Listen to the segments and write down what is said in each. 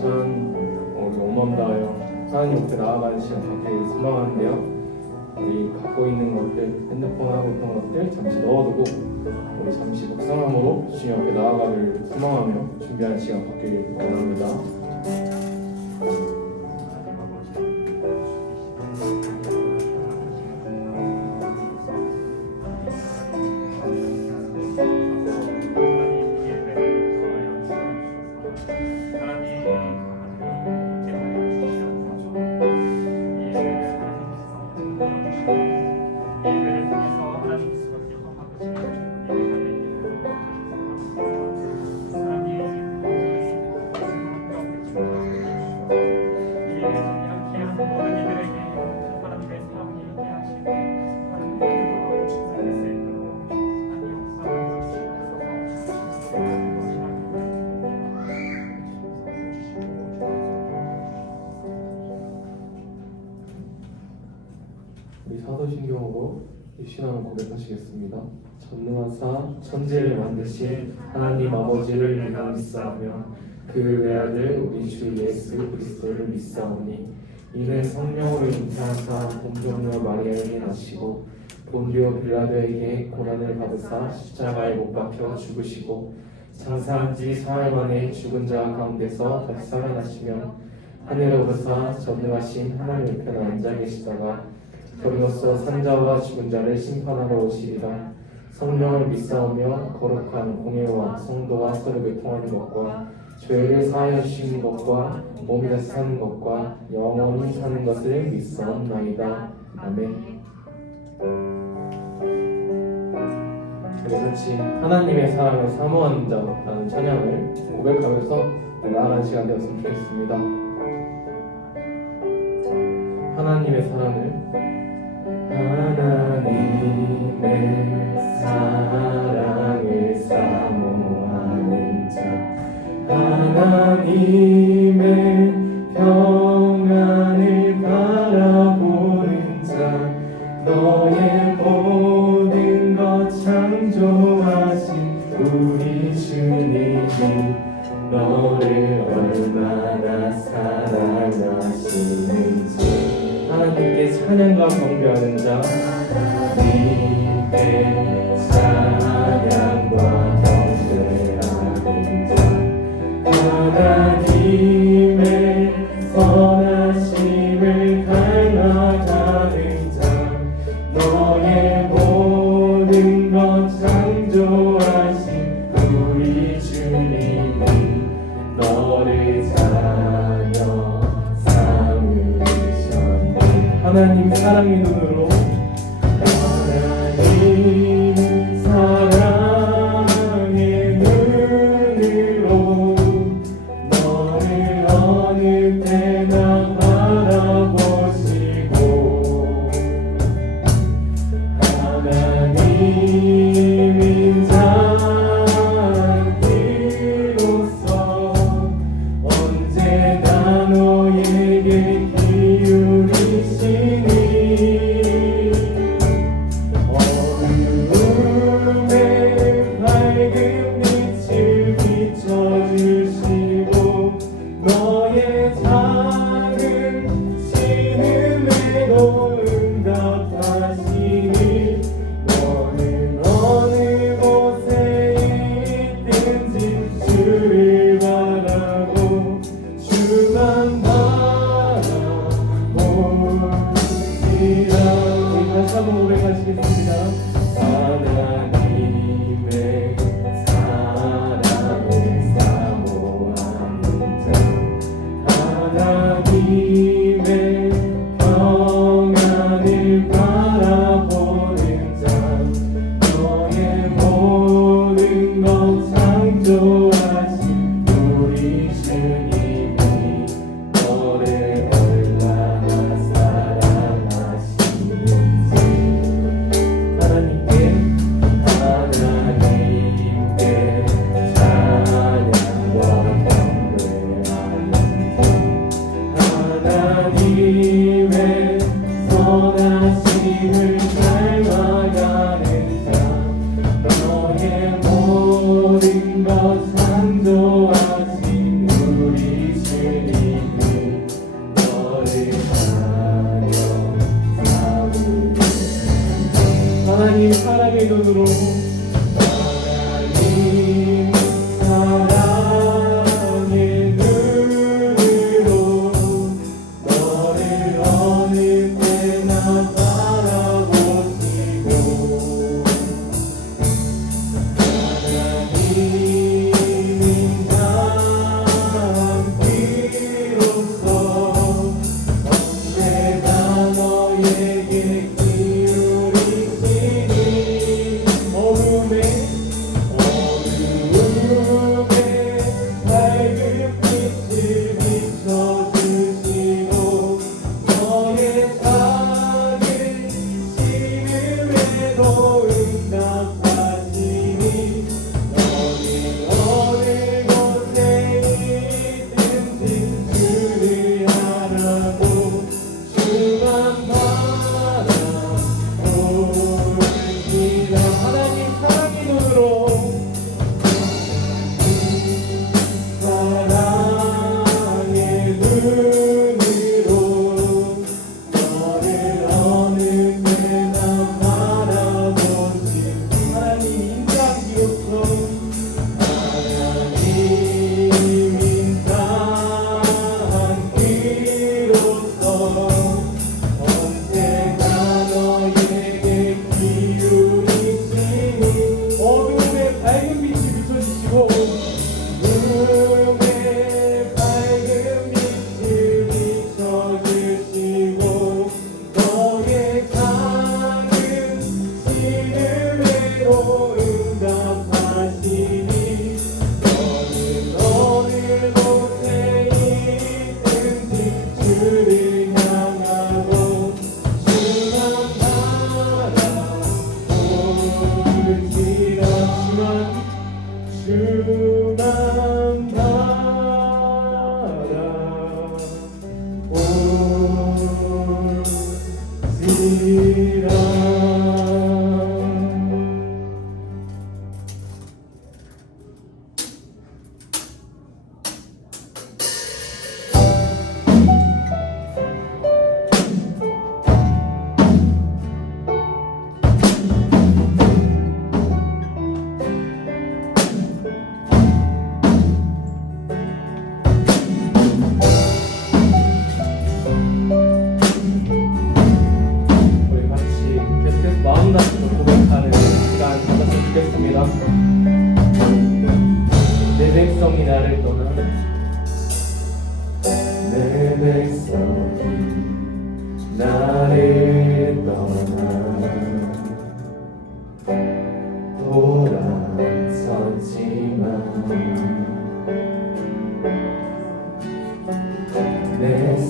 시간 우리 온마음 다하여 하나님 앞에 나아가는 시간 갖기를 소망하는데요. 우리 갖고 있는 것들, 핸드폰하고 있던 것들 잠시 넣어두고 우리 잠시 묵상함으로 주님 앞에 나아가기를 소망하며 준비하는 시간 갖기를 원합니다. 우리 사도신경으로 신앙을 고백하시겠습니다. 전능하사 천지를 만드신 하나님 아버지를 믿사오며 그 외아들 우리 주 예수 그리스도를 믿사오니 이는 성령으로 잉태하사 본종녀 마리아에게 나시고 본디오 빌라도에게 고난을 받으사 십자가에 못 박혀 죽으시고 장사한 지 사흘 만에 죽은 자 가운데서 다시 살아나시며 하늘에 오르사 전능하신 하나님 우편에 앉아 계시다가 그리로서 산자와 죽은 자를 심판하러 오시리라. 성령을 믿사오며 거룩한 공예와 성도와 서로 교통하는 것과 죄를 사하여 주시는 것과 몸이 다시 사는 것과 영원히 사는 것을 믿사옵나이다. 아멘. 우리 같이 하나님의 사랑을 사모하는 자라는 찬양을 고백하면서 나아가는 시간 되었으면 좋겠습니다. 하나님의 사랑을 사모하는 자 하나님의 평안을 바라보는 자 너의 모든 것 창조하신 우리 주님이 너를 얼마나 사랑하시는지 하나님께 찬양과 경배하는 자 하나님께 찬양과 경배하는 자 하나님의 선하심을 닮아가는 자 너의 모든 것 창조하신 우리 주님이 너를 자녀 삼으셨네. 하나님 사랑의 눈으로 하나님 사랑의 눈으로 너를 어느 때나 바라보시고 하나님인 자로서 언제나 너에게 기울이시니 어두움에 밝은 빛을 비춰주시고 너의 작은 신음에도 응답하시니 너는 어느 곳에 있든지 주를 바라고 주만 바라보시라. 우리 다시 한번 고백하시겠습니다. 하나님의 사랑을 사모하는 자 하나님의 평안을 바라보는 자 너의 모든 것 창조하신 우리 주님이 너를 얼마나 사랑하시는지 하나님께 찬양과 경배하는 자 하나님의 선하심을 닮아가는 자 너의 모든 것 창조하신 우리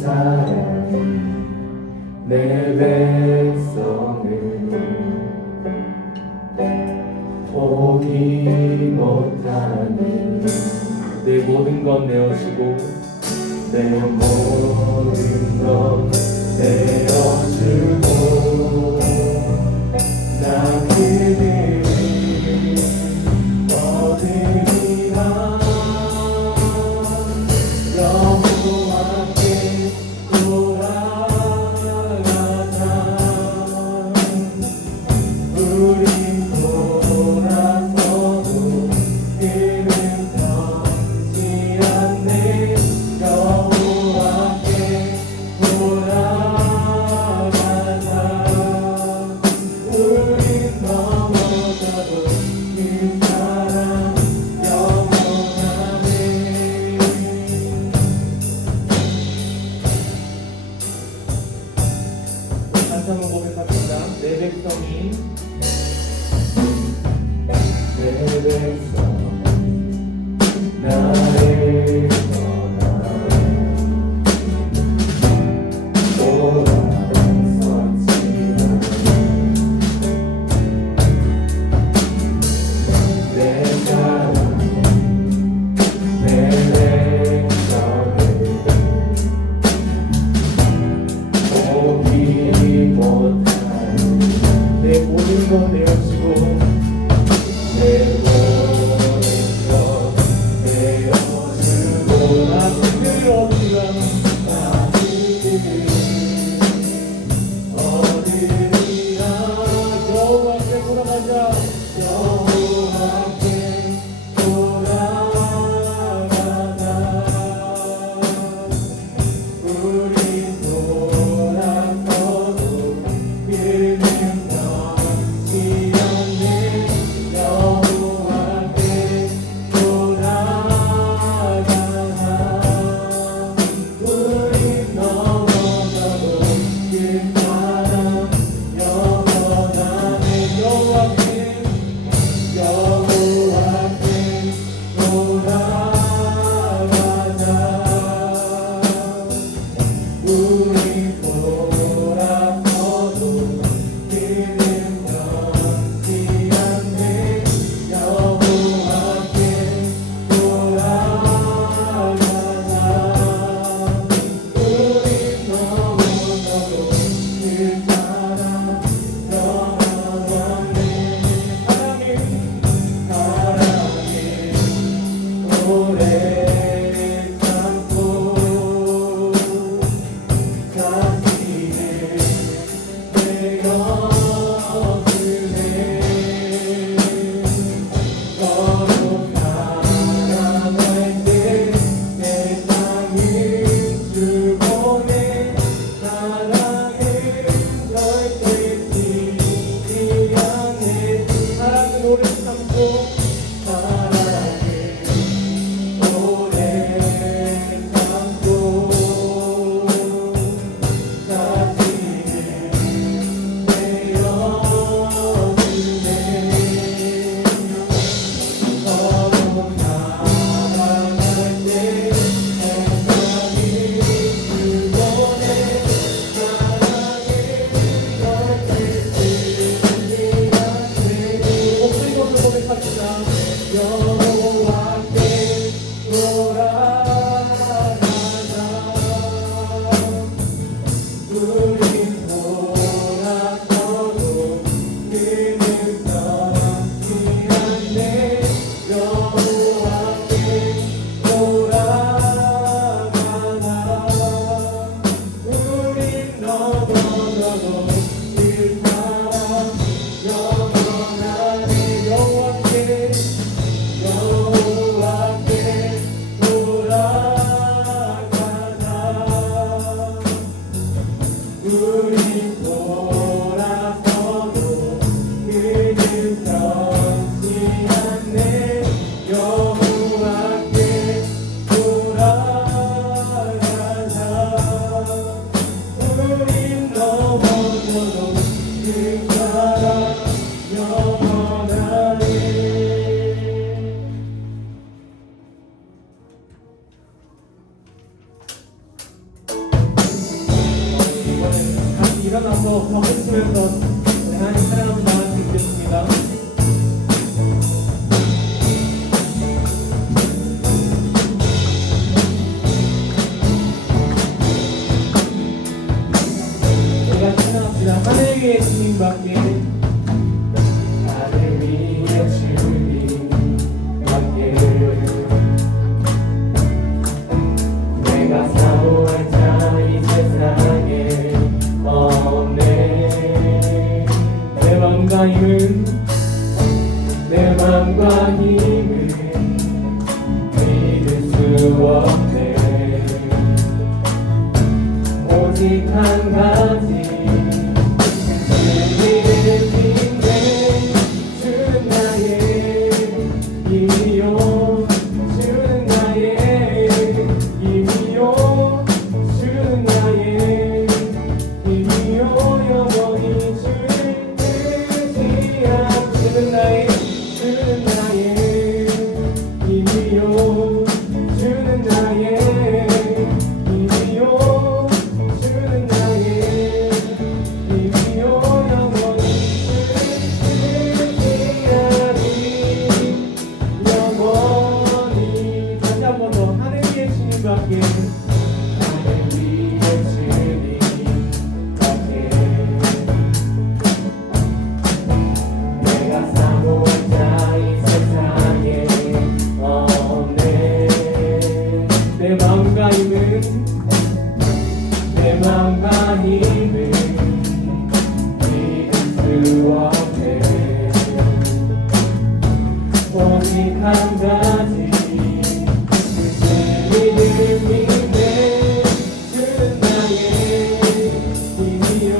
사랑이 내 백성을 포기 못하니 내 모든 것 내어주고 내 모든 것 내어주고 나 그들을 얻으리라 여호와께 돌아가자 우리 돌아서도 그는 변치 않네 여호와께 돌아가자 우린 넘어져도 그 사랑 영원하네 다시 한번 고백합니다. 내 백성이 내 백성 나를 떠나네 돌아서지 않네 내 사랑 내 백성을 포기 못하니 내 모든 것 내어주고 내 모든 것 내어주고 나 그들을 얻으리라 나 그들을 얻으리라 여호와께 돌아가자 여호와께 돌아가자 우리 돌아서도 그는 변치 않네 여호와께 돌아가자 우리 일어나서 박수 치면서 하나님 사랑합니다 드리겠습니다. 우리가 찬양합니다. 하늘 위에 주님밖에, 하늘 위에 주님밖에 내가 사모할 자 이 세상에 없네. 내 맘과 힘은 믿을 수 없네. 오직 한 가지 주님을 믿네. 주는 나의 힘이요, 주는 나의 힘이요, 주는 나의 힘이요. 영원히 주를 의지하고 주는 나의 힘이요, 주는 나의 힘이요, 주는 나의 힘이요. 영원히 의지하리. 영원히. 다시 한 번 더. 하늘 위에 주님밖에, 하늘 위에 주님밖에 내가 사모할 자 이 세상에 없네. 내 마음과 힘은 믿을 수 없네. 오직 한 가지 주님을 믿네. 주는 나의 힘이요,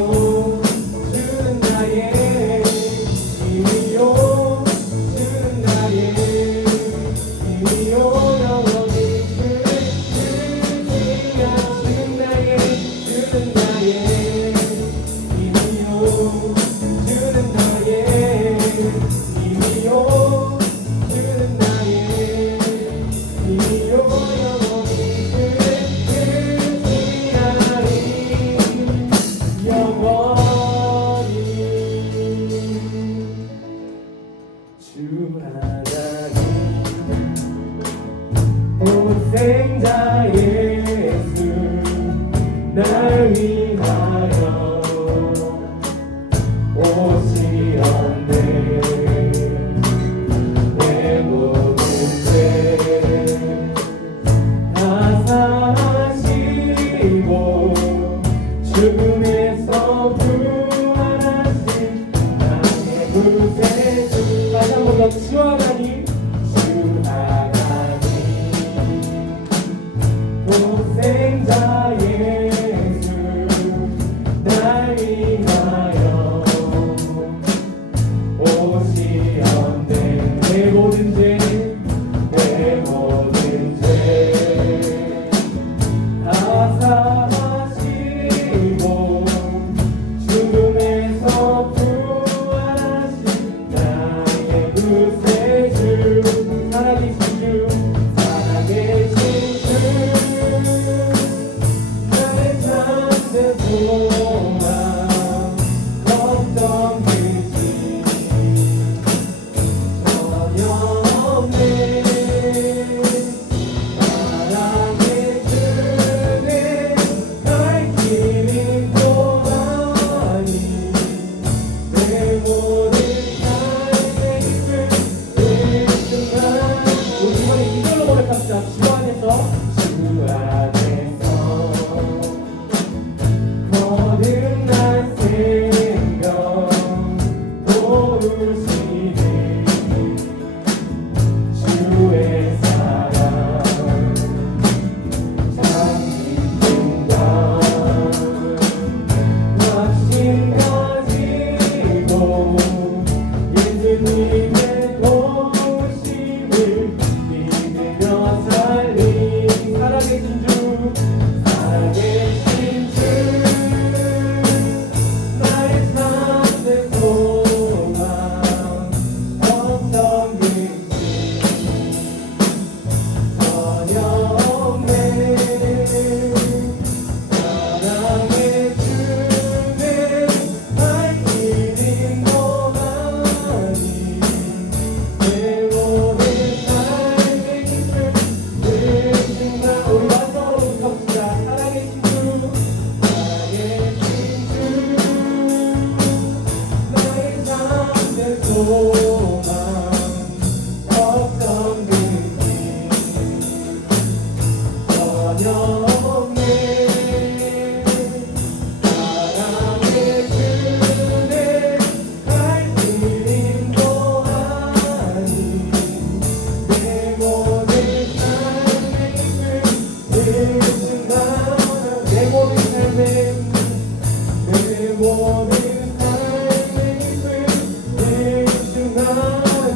주는 나의 힘이요, 주는 나의 힘이요. 영원히 주는 나의 힘이요, 주는 나의 힘이요, 주는 나의 힘이요. 영원히 의지하리. 영원히. 주 하나님 독생자 예수 날 위하여 오시었네. 내 모든 죄 다 사하시고 죽음에서 부활하신 나의 구세주. 다시 한 번 더. 주 하나님, 주 하나님 독생자 예수 날 위하여 오시었네. 내 모든 죄 다 사하시고 죽음에서 부활하신 나의 구세주. 살아계신 주, 살아계신 주, 나의 참된 소망, 걱정 되지 전혀 없네. 사랑의 주님 날 길이 보아니 내 모든 삶의 힘을 의지만. 우리 이번에 이걸로 고백합시다. 주 안에서, 주 안에서 거듭난 생명 도우시니 주의 사랑 잠기든가 확신 가지고 예수님의 도우심을 믿으며 살리. 살아계신 주, 살아계신 주, 나의 참된 소망, 걱정 되지 전혀 없네. 사랑의 주님 없네. 사랑의 주는 갈등도 아니 내 모든 삶의 내 모든 삶의 내 모든 삶의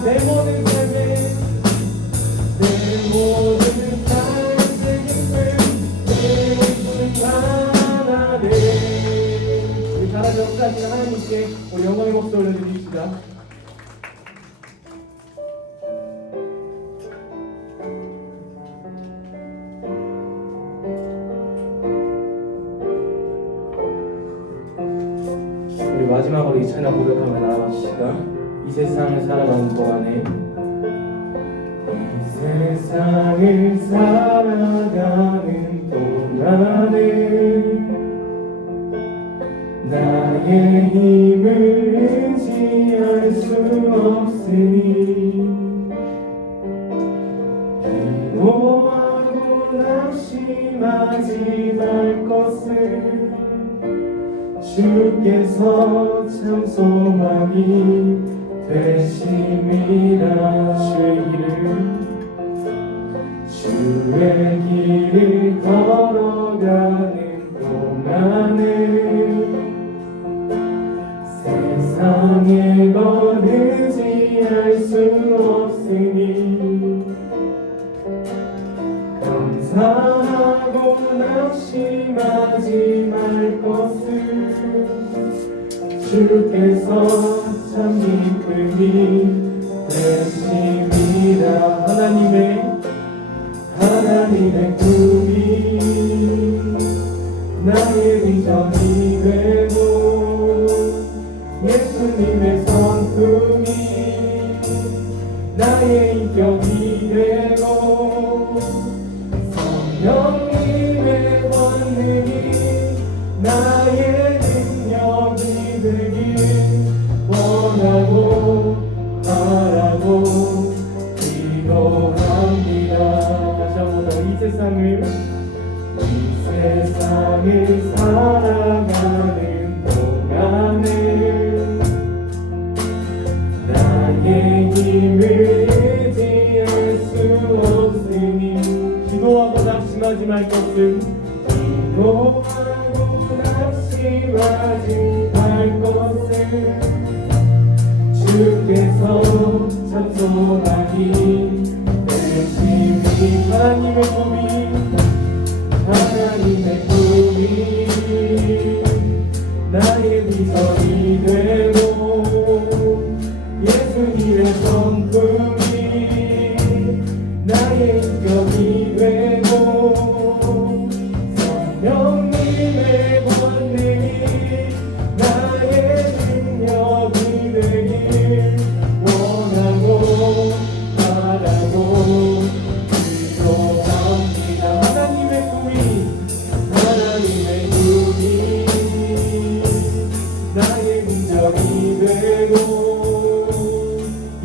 내 모든 삶의 내 모든 삶의 하나님 우리 사랑의 역사하시는 하나님께 우리 영광의 목소리 올려드립시다. 우리 마지막으로 이 찬양 고백하며 나아갑시다. 이 세상을 살아가는 동안에 이 세상을 살아가는 동안에 나의 힘을 의지할 수 없으니 기도하고 낙심하지 말 것을 주께서 참 소망이 되심이라. 주의 길을 걸어가는 동안에 세상에 건 의지할 수 없으니 감사하고 낙심하지 말 것을 주께서 참 기쁨이 되심이라. 하나님의 꿈이 나의 비전이 되고 예수님의 성품이 나의 인격이 되고 성령님의 권능이 나의 능력이 되길 원하고 바라고 기도합니다. 다시 한번 더 이 세상을 살아가는 동안에 나의 힘을 의지할 수 없으니 기도하고 낙심하지 말 것을 기도하고 낙심하지 말 것을 주께서 참 소망이 되심이. 하나님의 꿈이 나의 비전이 되고 예수님의 성품이 나의 인격이 되고 성령님의 권능이 나의 능력이 되길 원하고 바라고 기도합니다. 하나님의 꿈이 나의 인격이 되고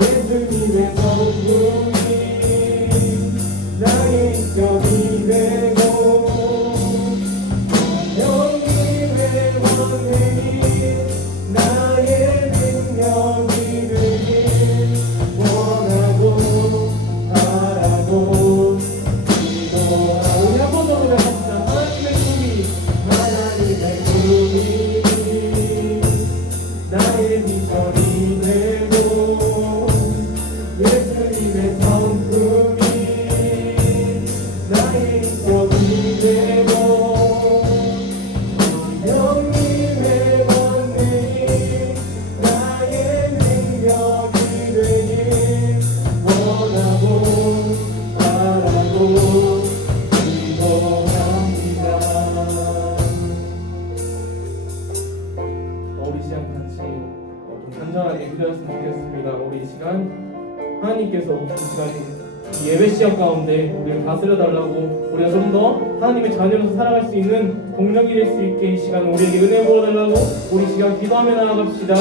예수님의 성품이 나의 인격이 되고 성령님의 권능이 나의 능력이 되길 원하고 바라고 기도하고. 우리 한 번 더 고백합시다. 하나님의 꿈이 나의 비전이 되고 예수님의 성품이 나의 인격이 되고 성령님의 권능이 나의 능력이 되길 원하고 바라고 기도합니다. 우리 시간 같이 좀 간절하게 기도했으면 좋겠습니다. 우리 시간 하나님께서 이 시간 예배 시간 가운데 우리를 다스려 달라고 우리가 좀 더 하나님의 자녀로서 살아갈 수 있는 동력이 될 수 있게 이 시간 우리에게 은혜 부어 달라고 우리 시간 기도하며 나아갑시다.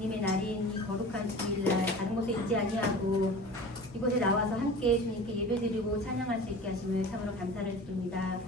주님의 날인 이 거룩한 주일날 다른 곳에 있지 아니하고 이곳에 나와서 함께 주님께 예배드리고 찬양할 수 있게 하심을 참으로 감사를 드립니다.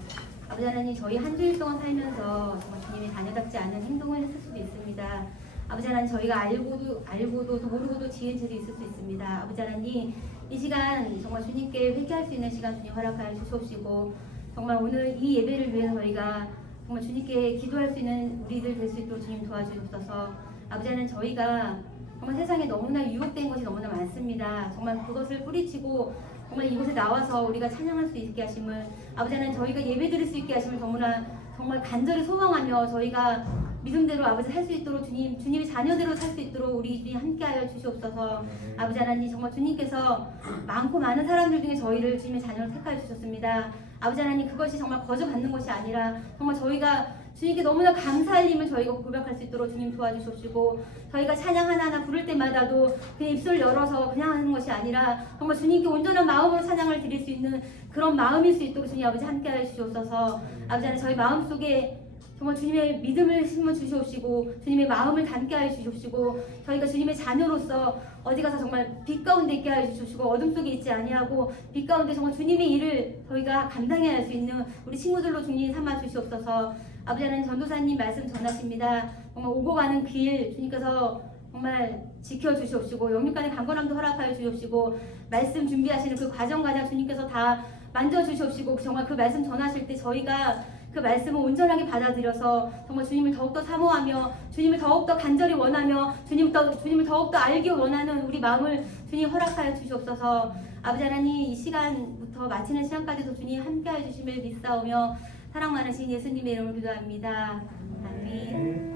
아버지 하나님, 저희 한 주일 동안 살면서 정말 주님의 자녀답지 않은 행동을 했을 수도 있습니다. 아버지 하나님, 저희가 알고도 또 모르고도 지은 죄도 있을 수 있습니다. 아버지 하나님, 이 시간 정말 주님께 회개할 수 있는 시간 주님 허락하여 주시옵시고, 정말 오늘 이 예배를 위해서 저희가 정말 주님께 기도할 수 있는 우리들 될 수 있도록 주님 도와주옵소서. 아버지 하나님, 저희가 정말 세상에 너무나 유혹된 것이 너무나 많습니다. 정말 그것을 뿌리치고 정말 이곳에 나와서 우리가 찬양할 수 있게 하심을, 아버지 하나님, 저희가 예배드릴 수 있게 하심을 너무나 정말 간절히 소망하며 저희가 믿음대로 아버지 할 수 있도록 주님의 자녀대로 살 수 있도록 우리 함께하여 주시옵소서. 아버지 하나님, 정말 주님께서 많고 많은 사람들 중에 저희를 주님의 자녀로 택하여 주셨습니다. 아버지 하나님, 그것이 정말 거저받는 것이 아니라 정말 저희가 주님께 너무나 감사할 힘을 저희가 고백할 수 있도록 주님 도와주시옵시고, 저희가 찬양 하나하나 부를 때마다도 그냥 입술을 열어서 그냥 하는 것이 아니라 정말 주님께 온전한 마음으로 찬양을 드릴 수 있는 그런 마음일 수 있도록 주님 아버지 함께하여 주시옵소서. 아버지 하나님, 저희 마음속에 정말 주님의 믿음을 심어 주시옵시고 주님의 마음을 담게 하여 주시옵시고, 저희가 주님의 자녀로서 어디 가서 정말 빛 가운데 있게 하여 주시옵시고, 어둠 속에 있지 아니하고 빛 가운데 정말 주님의 일을 저희가 감당해야 할 수 있는 우리 친구들로 주님 삼아 주시옵소서. 아버지 하나님, 전도사님 말씀 전하십니다. 정말 오고 가는 길 주님께서 정말 지켜주시옵시고, 영육간의 강건함도 허락하여 주시옵시고, 말씀 준비하시는 그 과정 주님께서 다 만져주시옵시고, 정말 그 말씀 전하실 때 저희가 그 말씀을 온전하게 받아들여서 정말 주님을 더욱더 사모하며 주님을 더욱더 간절히 원하며 주님을 더욱더 알기 원하는 우리 마음을 주님 허락하여 주시옵소서. 아버지 하나님, 이 시간부터 마치는 시간까지도 주님 함께하여 주심을 믿사오며 사랑 많으신 예수님의 이름으로 기도합니다. 아멘.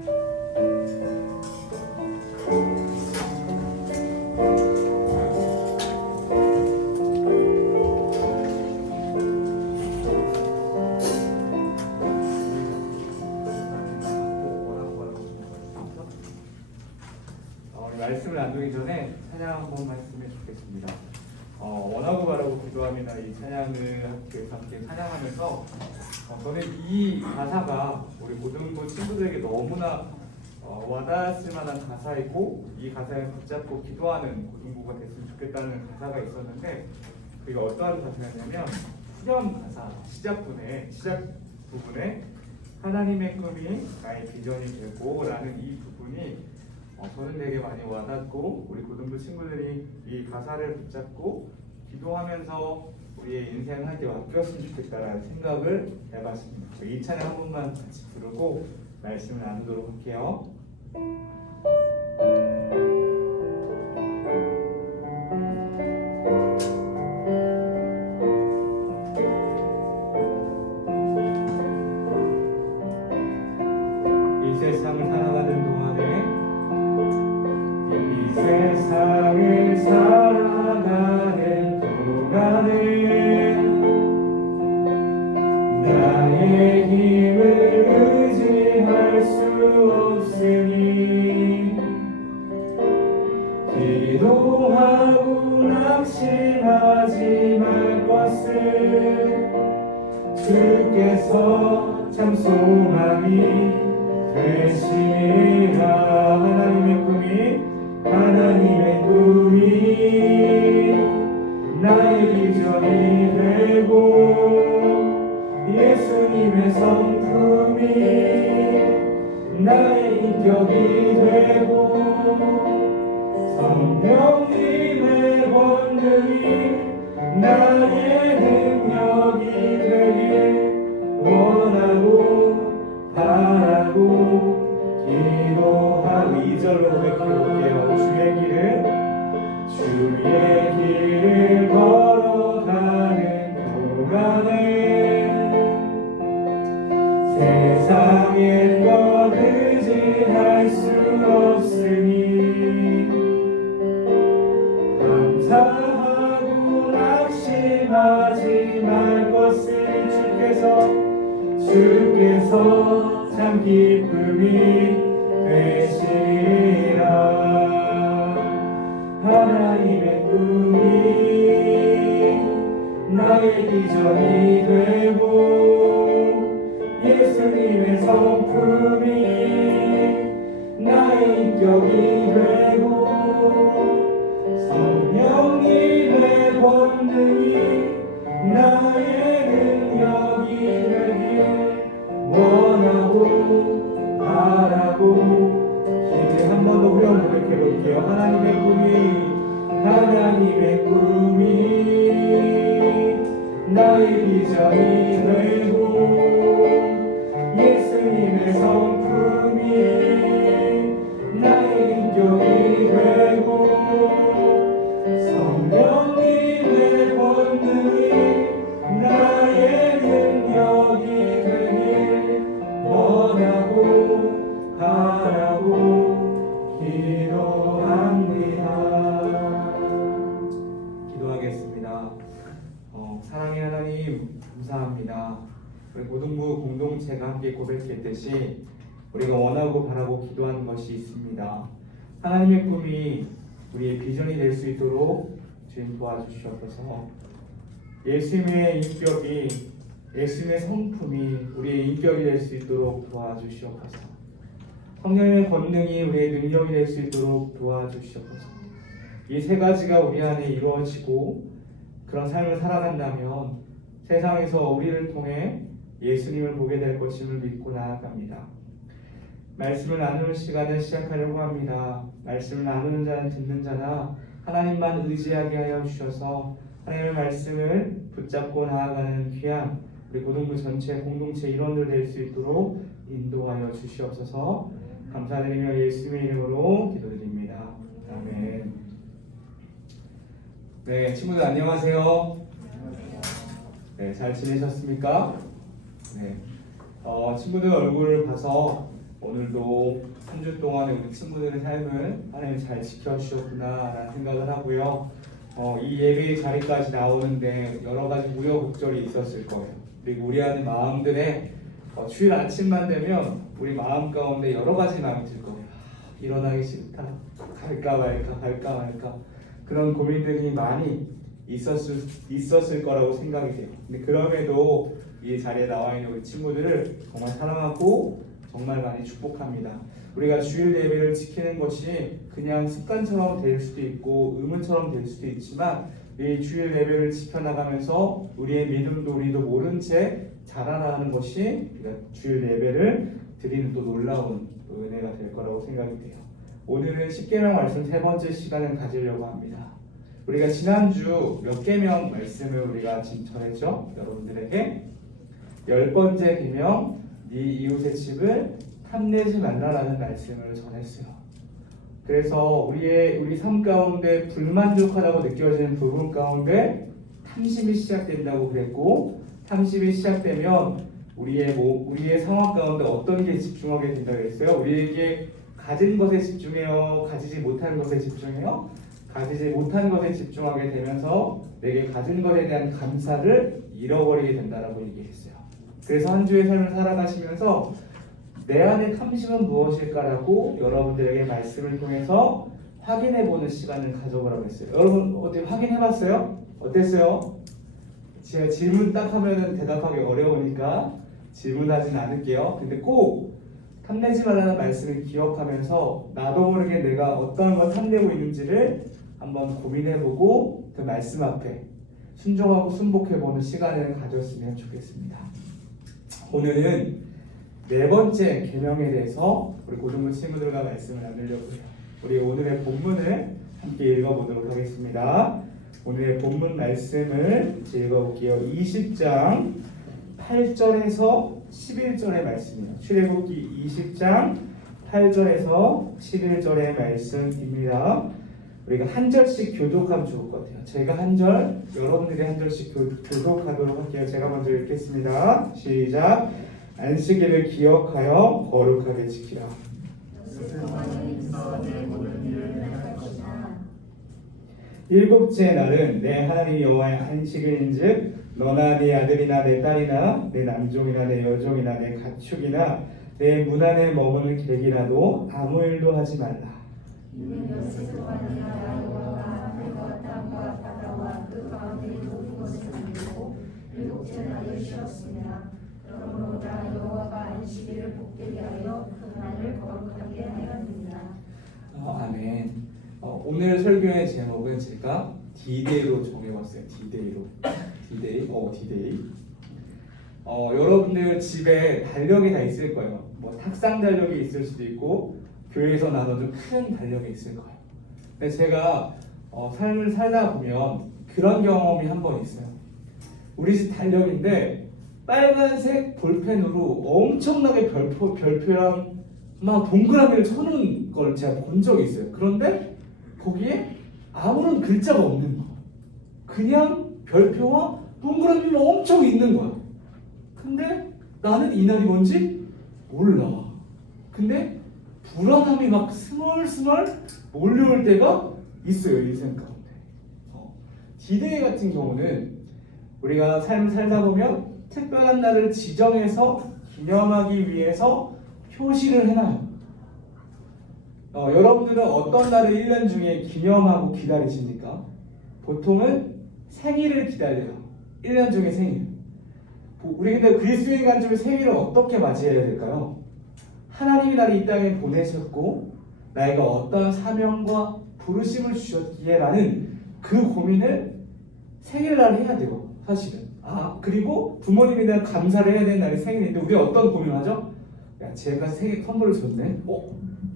말씀을 나누기 전에 찬양 한번 말씀해 주겠습니다. 원하고 바라고 기도합니다. 이 찬양을 함께 찬양하면서 저는 이 가사가 우리 고등부 친구들에게 너무나 와닿았을 만한 가사이고, 이 가사를 붙잡고 기도하는 고등부가 됐으면 좋겠다는 가사가 있었는데, 그게 어떠한 가사였냐면 후렴 가사 시작 부분에 하나님의 꿈이 나의 비전이 되고 라는 이 부분이 저는 되게 많이 와닿고, 우리 고등부 친구들이 이 가사를 붙잡고 기도하면서 우리의 인생을 맡겼으면 좋겠다라는 생각을 해봤습니다. 이 찬양 한 번만 같이 부르고 말씀을 나누도록 할게요. 이 세상을 살아가는 동안에 이 세상을 살아가는 동안에 나의 힘을 의지할 수 없으니 기도하고 낙심하지 말 것을 주께서 참 소망이 되시리라. 하나님의 꿈이 나의 비전이 되고, 예수님의 성품이 나의 인격이 되고, 성령님의 권능이 나의 능력이 되길 원하고 바라고 기도하고, 2절로 고백해 볼게요. 주의 길을 바라고 이제 한 번 더 후렴 고백해볼게요. 하나님의 꿈이 나의 비전이 되고 예수님의 성품이 나의 인격이 되고 성령님의 본능이 나의 능력이 되길 원하고 바라고 기도합니다. 기도하겠습니다. 사랑의 하나님 감사합니다. 우리 고등부 공동체가 함께 고백했듯이 우리가 원하고 바라고 기도하는 것이 있습니다. 하나님의 꿈이 우리의 비전이 될 수 있도록 주님 도와주시옵소서. 예수님의 인격이 예수님의 성품이 우리의 인격이 될 수 있도록 도와주시옵소서. 성령의 권능이 우리의 능력이 될 수 있도록 도와주시옵소서. 이 세 가지가 우리 안에 이루어지고 그런 삶을 살아간다면 세상에서 우리를 통해 예수님을 보게 될 것임을 믿고 나아갑니다. 말씀을 나누는 시간을 시작하려고 합니다. 말씀을 나누는 자는 듣는 자나 하나님만 의지하게 하여 주셔서 하나님의 말씀을 붙잡고 나아가는 귀한 우리 고등부 전체 공동체 일원들 될 수 있도록 인도하여 주시옵소서. 감사드리며 예수님의 이름으로 기도드립니다. 아멘. 네, 친구들 안녕하세요. 네, 잘 지내셨습니까? 네, 친구들 얼굴을 봐서 오늘도 한 주 동안의 우리 친구들의 삶을 하나님 잘 지켜주셨구나라는 생각을 하고요. 이 예배의 자리까지 나오는데 여러 가지 우여곡절이 있었을 거예요. 그리고 우리 안의 마음들에 주일 아침만 되면 우리 마음 가운데 여러 가지 마음이 들 거예요. 일어나기 싫다, 갈까 말까 그런 고민들이 많이 있었을 거라고 생각이 돼요. 근데 그럼에도 이 자리에 나와 있는 우리 친구들을 정말 사랑하고 정말 많이 축복합니다. 우리가 주일 예배를 지키는 것이 그냥 습관처럼 될 수도 있고 의무처럼 될 수도 있지만 이 주일 예배를 지켜나가면서 우리의 믿음도 우리도 모른 채 자라나는 것이 우리가 주일 예배를 드리는 또 놀라운 은혜가 될 거라고 생각이 돼요. 오늘은 십계명 말씀 세 번째 시간을 가지려고 합니다. 우리가 지난주 몇 계명 말씀을 우리가 전했죠? 여러분들에게 10번째 계명 네 이웃의 집을 탐내지 말라라는 말씀을 전했어요. 그래서 우리 삶 가운데 불만족하다고 느껴지는 부분 가운데 탐심이 시작된다고 그랬고, 탐심이 시작되면 우리의 상황 가운데 어떤 게 집중하게 된다고 했어요? 우리에게 가진 것에 집중해요? 가지지 못한 것에 집중해요? 가지지 못한 것에 집중하게 되면서 내게 가진 것에 대한 감사를 잃어버리게 된다라고 얘기했어요. 그래서 한 주의 삶을 살아가시면서 내 안의 탐심은 무엇일까라고 여러분들에게 말씀을 통해서 확인해보는 시간을 가져보라고 했어요. 여러분 어떻게 확인해봤어요? 어땠어요? 제가 질문 딱 하면 대답하기 어려우니까 질문하진 않을게요. 근데 꼭 탐내지 말라는 말씀을 기억하면서 나도 모르게 내가 어떤 걸 탐내고 있는지를 한번 고민해보고 그 말씀 앞에 순종하고 순복해보는 시간을 가졌으면 좋겠습니다. 오늘은 네 번째 계명에 대해서 우리 고등부 친구들과 말씀을 나누려고 해요. 우리 오늘의 본문을 함께 읽어보도록 하겠습니다. 오늘의 본문 말씀을 읽어볼게요. 20장 8절에서 11절의 말씀이에요. 출애굽기 20장 8절에서 11절의 말씀입니다. 우리가 한 절씩 교독하면 좋을 것 같아요. 제가 한 절, 여러분들이 한 절씩 교독하도록 할게요. 제가 먼저 읽겠습니다. 시작. 안식일을 기억하여 거룩하게 지키라. 일곱째 날은 내 하나님 여호와의 안식일인즉 너나 네 아들이나 내 딸이나 내 남종이나 내 여종이나 내 가축이나 내 문 안에 머무는 객이라도 아무 일도 하지 말라. 일곱째 날을 쉬었습니다. 그러므로 나 여호와가 안식일을 복되게 하여 그 날을 거룩하게 하였습니다. 아멘. 오늘 설교의 제목은 제가 D-Day로 정해봤어요. D-Day로. D-Day. D-Day. 여러분들 집에 달력이 다 있을 거예요. 뭐 탁상 달력이 있을 수도 있고 교회에서 나눠준 큰 달력이 있을 거예요. 근데 제가 삶을 살다 보면 그런 경험이 한 번 있어요. 우리 집 달력인데 빨간색 볼펜으로 엄청나게 별표랑 막 동그라미를 쳐놓은 걸 제가 본 적이 있어요. 그런데 거기에 아무런 글자가 없는 거. 그냥 별표와 동그라미만 엄청 있는 거야. 근데 나는 이날이 뭔지 몰라. 근데 불안함이 막 스멀스멀 몰려올 때가 있어요, 인생 가운데. 디데이 같은 경우는 우리가 삶을 살다 보면 특별한 날을 지정해서 기념하기 위해서 표시를 해놔요. 여러분들은 어떤 날을 1년 중에 기념하고 기다리십니까? 보통은 생일을 기다려요. 1년 중에 생일. 우리 근데 그리스도인 간주의 생일을 어떻게 맞이해야 될까요? 하나님이 나를 이 땅에 보내셨고 나에게 어떤 사명과 부르심을 주셨기에 라는 그 고민을 생일날 해야 돼요. 사실은. 그리고 부모님에 대한 감사를 해야 되는 날이 생일인데 우리 어떤 고민을 하죠? 야, 쟤가 생일 선물을 줬네?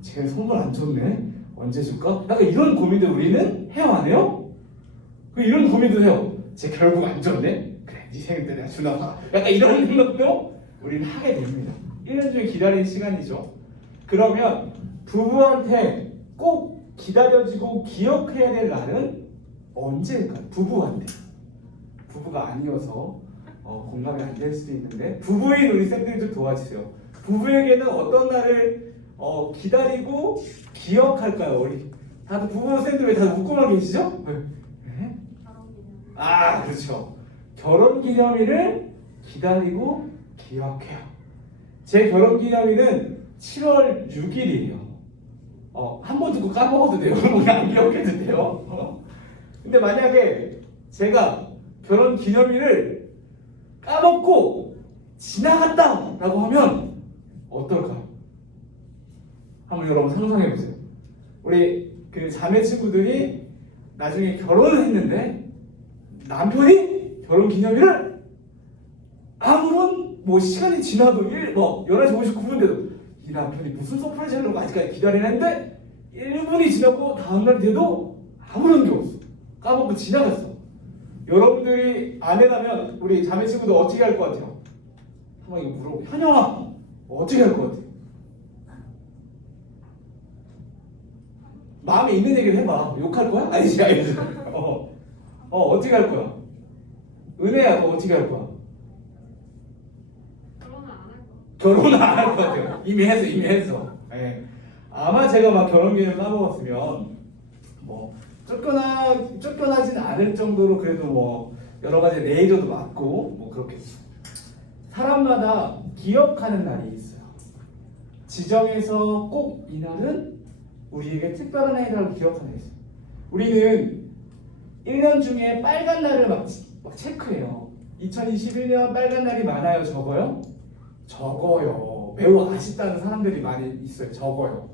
쟤 선물 안 줬네? 언제 줄까? 약간 이런 고민들 우리는 해요, 안 해요? 이런 고민도 해요. 쟤 결국 안 줬네? 그래, 네 생일 때 내가 주나 봐. 약간 이런 것도 우리는 하게 됩니다. 1년 중에 기다린 시간이죠. 그러면 부부한테 꼭 기다려지고 기억해야 될 날은 언제일까요? 부부한테. 부부가 아니어서 공감이 안 될 수도 있는데 부부인 우리 쌤들이 좀 도와주세요. 부부에게는 어떤 날을 기다리고 기억할까요? 우리 다들 부부 쌤들 왜 다들 웃고만 계시죠? 네? 그렇죠. 결혼기념일을 기다리고 기억해요. 제 결혼기념일은 7월 6일이에요. 한 번 듣고 까먹어도 돼요. 안 기억해도 돼요. 근데 만약에 제가 결혼기념일을 까먹고 지나갔다 라고 하면 어떨까요? 한번 여러분 상상해보세요. 우리 그 자매 친구들이 나중에 결혼을 했는데 남편이 결혼기념일을 아무런 시간이 지나도 11시 59분인데도 이 남편이 무슨 서프라이즈 하려고 아직까지 기다리는데 1분이 지나고 다음날 돼도 아무런 게 없어. 까먹고 지나갔어. 여러분들이 아내라면 우리 자매 친구들 어떻게 할 것 같아요? 한번 이거 물어보고 현영아 어떻게 할 것 같아요? 마음에 있는 얘기를 해봐. 욕할 거야? 아니지. 어떻게 할 거야? 은혜야 너 어떻게 할 거야? 결혼은 안 할 것 같아요. 이미 했어. 네. 아마 제가 막 결혼기념일 까먹었으면 쫓겨나진 않을 정도로 그래도 여러 가지 레이저도 맞고 그렇겠죠. 사람마다 기억하는 날이 있어요. 지정해서 꼭 이 날은 우리에게 특별한 날이라고 기억하는 날이 있어요. 우리는 1년 중에 빨간 날을 막 체크해요. 2021년 빨간 날이 많아요, 적어요? 적어요. 매우 아쉽다는 사람들이 많이 있어요. 적어요.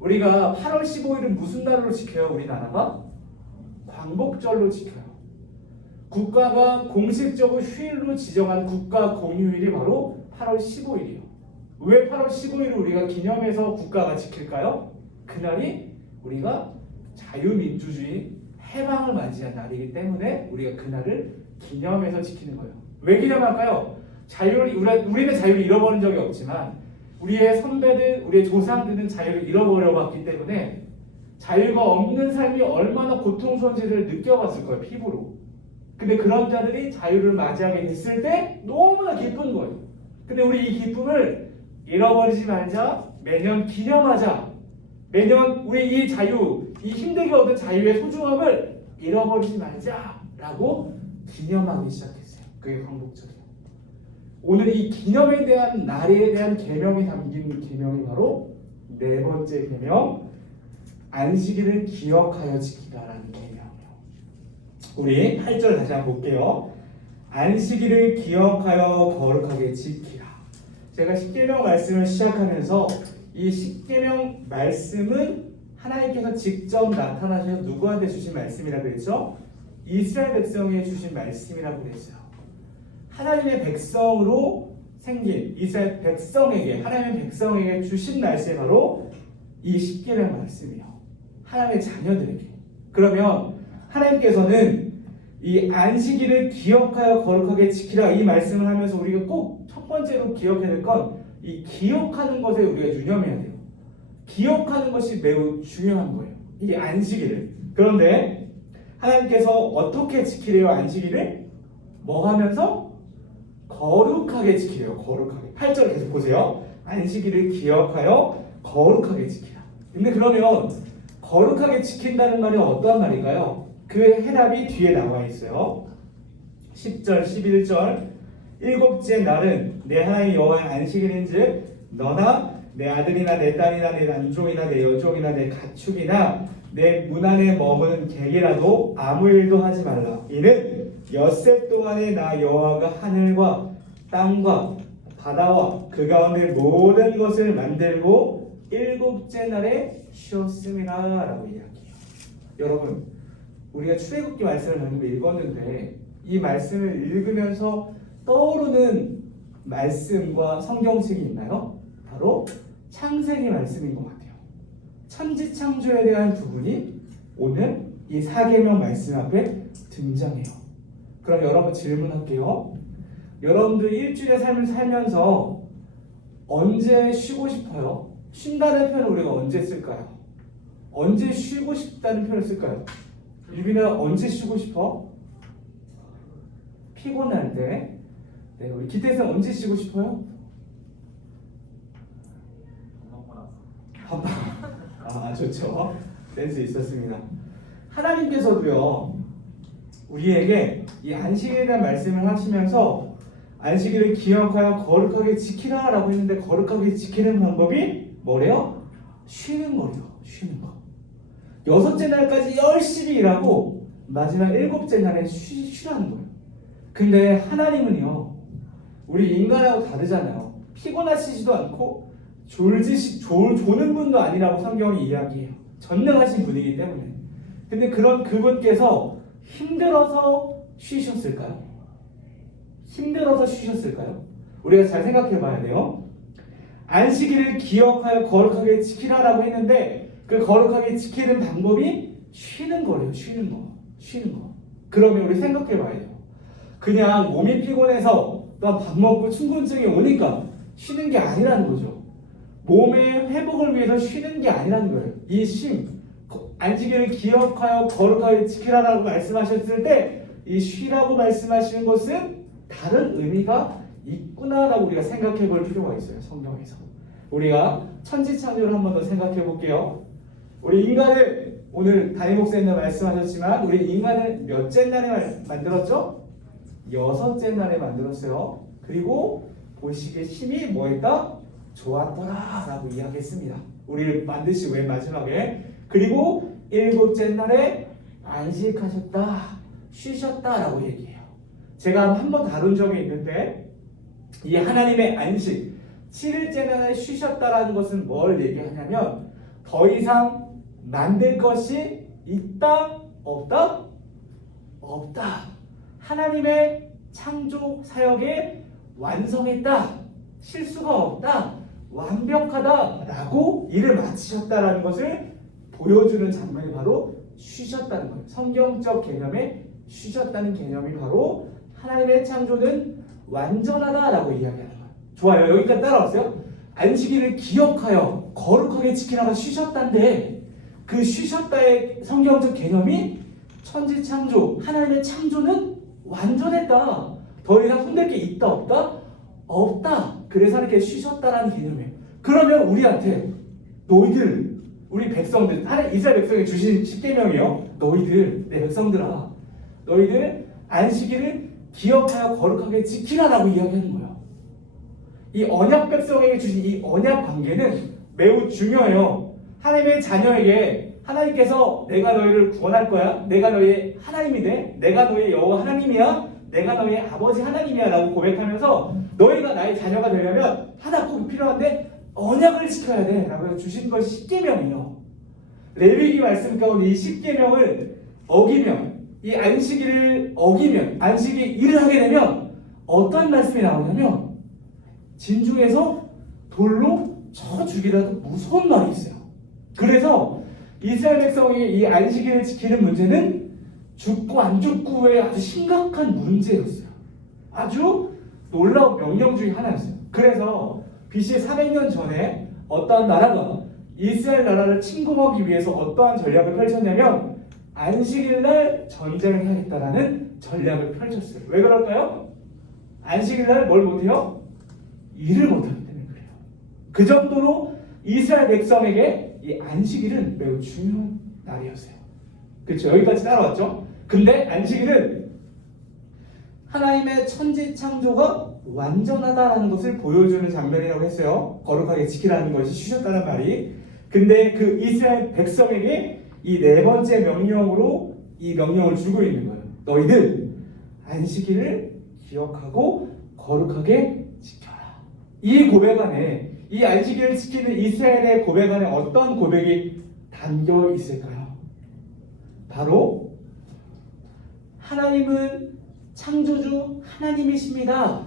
우리가 8월 15일은 무슨 날로 지켜요? 우리나라가? 광복절로 지켜요. 국가가 공식적으로 휴일로 지정한 국가 공휴일이 바로 8월 15일이에요. 왜 8월 15일을 우리가 기념해서 국가가 지킬까요? 그날이 우리가 자유민주주의 해방을 맞이한 날이기 때문에 우리가 그날을 기념해서 지키는 거예요. 왜 기념할까요? 우리는 자유를 잃어버린 적이 없지만 우리의 선배들, 우리의 조상들은 자유를 잃어버려봤기 때문에 자유가 없는 삶이 얼마나 고통스러운지를 느껴봤을 거예요, 피부로. 근데 그런 자들이 자유를 맞이하게 됐을 때 너무나 기쁜 거예요. 근데 우리 이 기쁨을 잃어버리지 말자, 매년 기념하자. 매년 우리 이 자유, 이 힘들게 얻은 자유의 소중함을 잃어버리지 말자라고 기념하기 시작했어요. 그게 광복절이에요. 오늘 이 기념에 대한 날에 대한 계명이 담긴 계명이 바로 네 번째 계명, 안식일을 기억하여 지키라라는 계명이에요. 우리 8절 다시 한번 볼게요. 안식일을 기억하여 거룩하게 지키라. 제가 십계명 말씀을 시작하면서 이 십계명 말씀은 하나님께서 직접 나타나셔서 누구한테 주신 말씀이라고 그랬죠? 이스라엘 백성에 주신 말씀이라고 그랬어요. 하나님의 백성으로 생긴 이스라엘 백성에게 하나님의 백성에게 주신 말씀이 바로 이 십계명 말씀이요. 하나님의 자녀들에게. 그러면 하나님께서는 이 안식일을 기억하여 거룩하게 지키라 이 말씀을 하면서 우리가 꼭 첫 번째로 기억해야 될 건 이 기억하는 것에 우리가 유념해야 돼요. 기억하는 것이 매우 중요한 거예요. 이 안식일을. 그런데 하나님께서 어떻게 지키래요? 안식일을? 뭐 하면서? 거룩하게 지키래요. 거룩하게. 8절 계속 보세요. 안식일을 기억하여 거룩하게 지키라. 근데 그러면 거룩하게 지킨다는 말이 어떠한 말인가요? 그 해답이 뒤에 나와 있어요. 10절, 11절 일곱째 날은 내 하나님 여호와의 안식일인즉 너나 내 아들이나 내 딸이나 내 남종이나 내 여종이나 내 가축이나 내 문 안에 머무는 객이라도 아무 일도 하지 말라. 이는 엿새 동안에 나 여호와가 하늘과 땅과 바다와 그 가운데 모든 것을 만들고 일곱째 날에 쉬었음이라 라고 이야기해요. 여러분 우리가 출애굽기 말씀을 방금 읽었는데 이 말씀을 읽으면서 떠오르는 말씀과 성경책이 있나요? 바로 창세기 말씀인 것 같아요. 천지창조에 대한 부분이 오늘 이 사계명 말씀 앞에 등장해요. 그럼 여러분 질문할게요. 여러분들 일주일의 삶을 살면서 언제 쉬고 싶어요? 쉰다는 표현을 우리가 언제 쓸까요? 언제 쉬고 싶다는 표현을 쓸까요? 유빈아 언제 쉬고 싶어? 피곤할 때. 네, 우리 기태쌤 언제 쉬고 싶어요? 좋죠. 센스 있었습니다. 하나님께서도요 우리에게 이 안식일에 대한 말씀을 하시면서 안식일을 기억하여 거룩하게 지키라 라고 했는데 거룩하게 지키는 방법이 뭐래요? 쉬는 거래요. 쉬는 거. 여섯째 날까지 열심히 일하고 마지막 일곱째 날에 쉬라는 거예요. 근데 하나님은요 우리 인간하고 다르잖아요. 피곤하시지도 않고 조는 분도 아니라고 성경이 이야기해요. 전능하신 분이기 때문에. 근데 그런 그분께서 힘들어서 쉬셨을까요? 힘들어서 쉬셨을까요? 우리가 잘 생각해 봐야 돼요. 안식일을 기억하여 거룩하게 지키라라고 했는데 그 거룩하게 지키는 방법이 쉬는 거래요. 쉬는 거. 그러면 우리 생각해 봐야 돼요. 그냥 몸이 피곤해서 또 밥 먹고 충곤증이 오니까 쉬는 게 아니라는 거죠. 몸의 회복을 위해서 쉬는 게 아니라는 거예요. 이 안식일을 기억하여 거룩하게 지키라라고 말씀하셨을 때 이 쉬라고 말씀하시는 것은 다른 의미가 있구나라고 우리가 생각해 볼 필요가 있어요. 성경에서. 우리가 천지창조를 한 번 더 생각해 볼게요. 우리 인간을 오늘 담임 목사님 말씀하셨지만 우리 인간을 몇째 날에 만들었죠? 여섯째 날에 만들었어요. 그리고 보시기에 힘이 뭐했다? 좋았더라 라고 이야기했습니다. 우리를 만드시고 맨 마지막에 그리고 일곱째 날에 안식하셨다 쉬셨다 라고 얘기해요. 제가 한 번 다룬 적이 있는데 이 하나님의 안식 7일째 날에 쉬셨다라는 것은 뭘 얘기하냐면 더 이상 만들 것이 있다? 없다? 없다. 하나님의 창조 사역에 완성했다. 실수가 없다. 완벽하다. 라고 일을 마치셨다라는 것을 보여주는 장면이 바로 쉬셨다는 거예요. 성경적 개념에 쉬셨다는 개념이 바로 하나님의 창조는 완전하다라고 이야기하는 거예요. 좋아요. 여기까지 따라왔어요? 안식일을 기억하여 거룩하게 지키다가 쉬셨다인데 그 쉬셨다의 성경적 개념이 천지창조, 하나님의 창조는 완전했다. 더 이상 손댈 게 있다 없다? 없다. 그래서 이렇게 쉬셨다라는 개념이에요. 그러면 우리한테 너희들 우리 백성들 이스라엘 백성이 주신 십계명이에요. 너희들 내 백성들아 너희들 안식일을 기억하여 거룩하게 지키라라고 이야기하는 거예요. 이 언약 백성에게 주신 이 언약 관계는 매우 중요해요. 하나님의 자녀에게 하나님께서 내가 너희를 구원할 거야. 내가 너희의 하나님이 돼. 내가 너희의 여호와 하나님이야. 내가 너희의 아버지 하나님이야 라고 고백하면서 너희가 나의 자녀가 되려면 하나 꼭 필요한데 언약을 지켜야 돼 라고 주신 것이 십계명이에요. 레위기 말씀 가운데 이 십계명을 어기면 이 안식일을 어기면 안식일을 하게 되면 어떤 말씀이 나오냐면 진중에서 돌로 쳐 죽이라도 무서운 말이 있어요. 그래서 이스라엘 백성이 이 안식일을 지키는 문제는 죽고 안 죽고의 아주 심각한 문제였어요. 아주 놀라운 명령 중에 하나였어요. 그래서 BC 400년 전에 어떠한 나라가 이스라엘 나라를 침공하기 위해서 어떠한 전략을 펼쳤냐면 안식일날 전쟁을 하겠다라는 전략을 펼쳤어요. 왜 그럴까요? 안식일날 뭘 못해요? 일을 못하기 때문에 그래요. 그 정도로 이스라엘 백성에게 이 안식일은 매우 중요한 날이었어요. 그렇죠? 여기까지 따라왔죠? 근데 안식일은 하나님의 천지 창조가 완전하다라는 것을 보여주는 장면이라고 했어요. 거룩하게 지키라는 것이 주셨다는 말이. 근데 그 이스라엘 백성에게 이 네 번째 명령으로 이 명령을 주고 있는 거예요. 너희들 안식일을 기억하고 거룩하게 지켜라. 이 고백 안에, 이 안식일을 지키는 이스라엘의 고백 안에 어떤 고백이 담겨 있을까요? 바로 하나님은 창조주 하나님이십니다.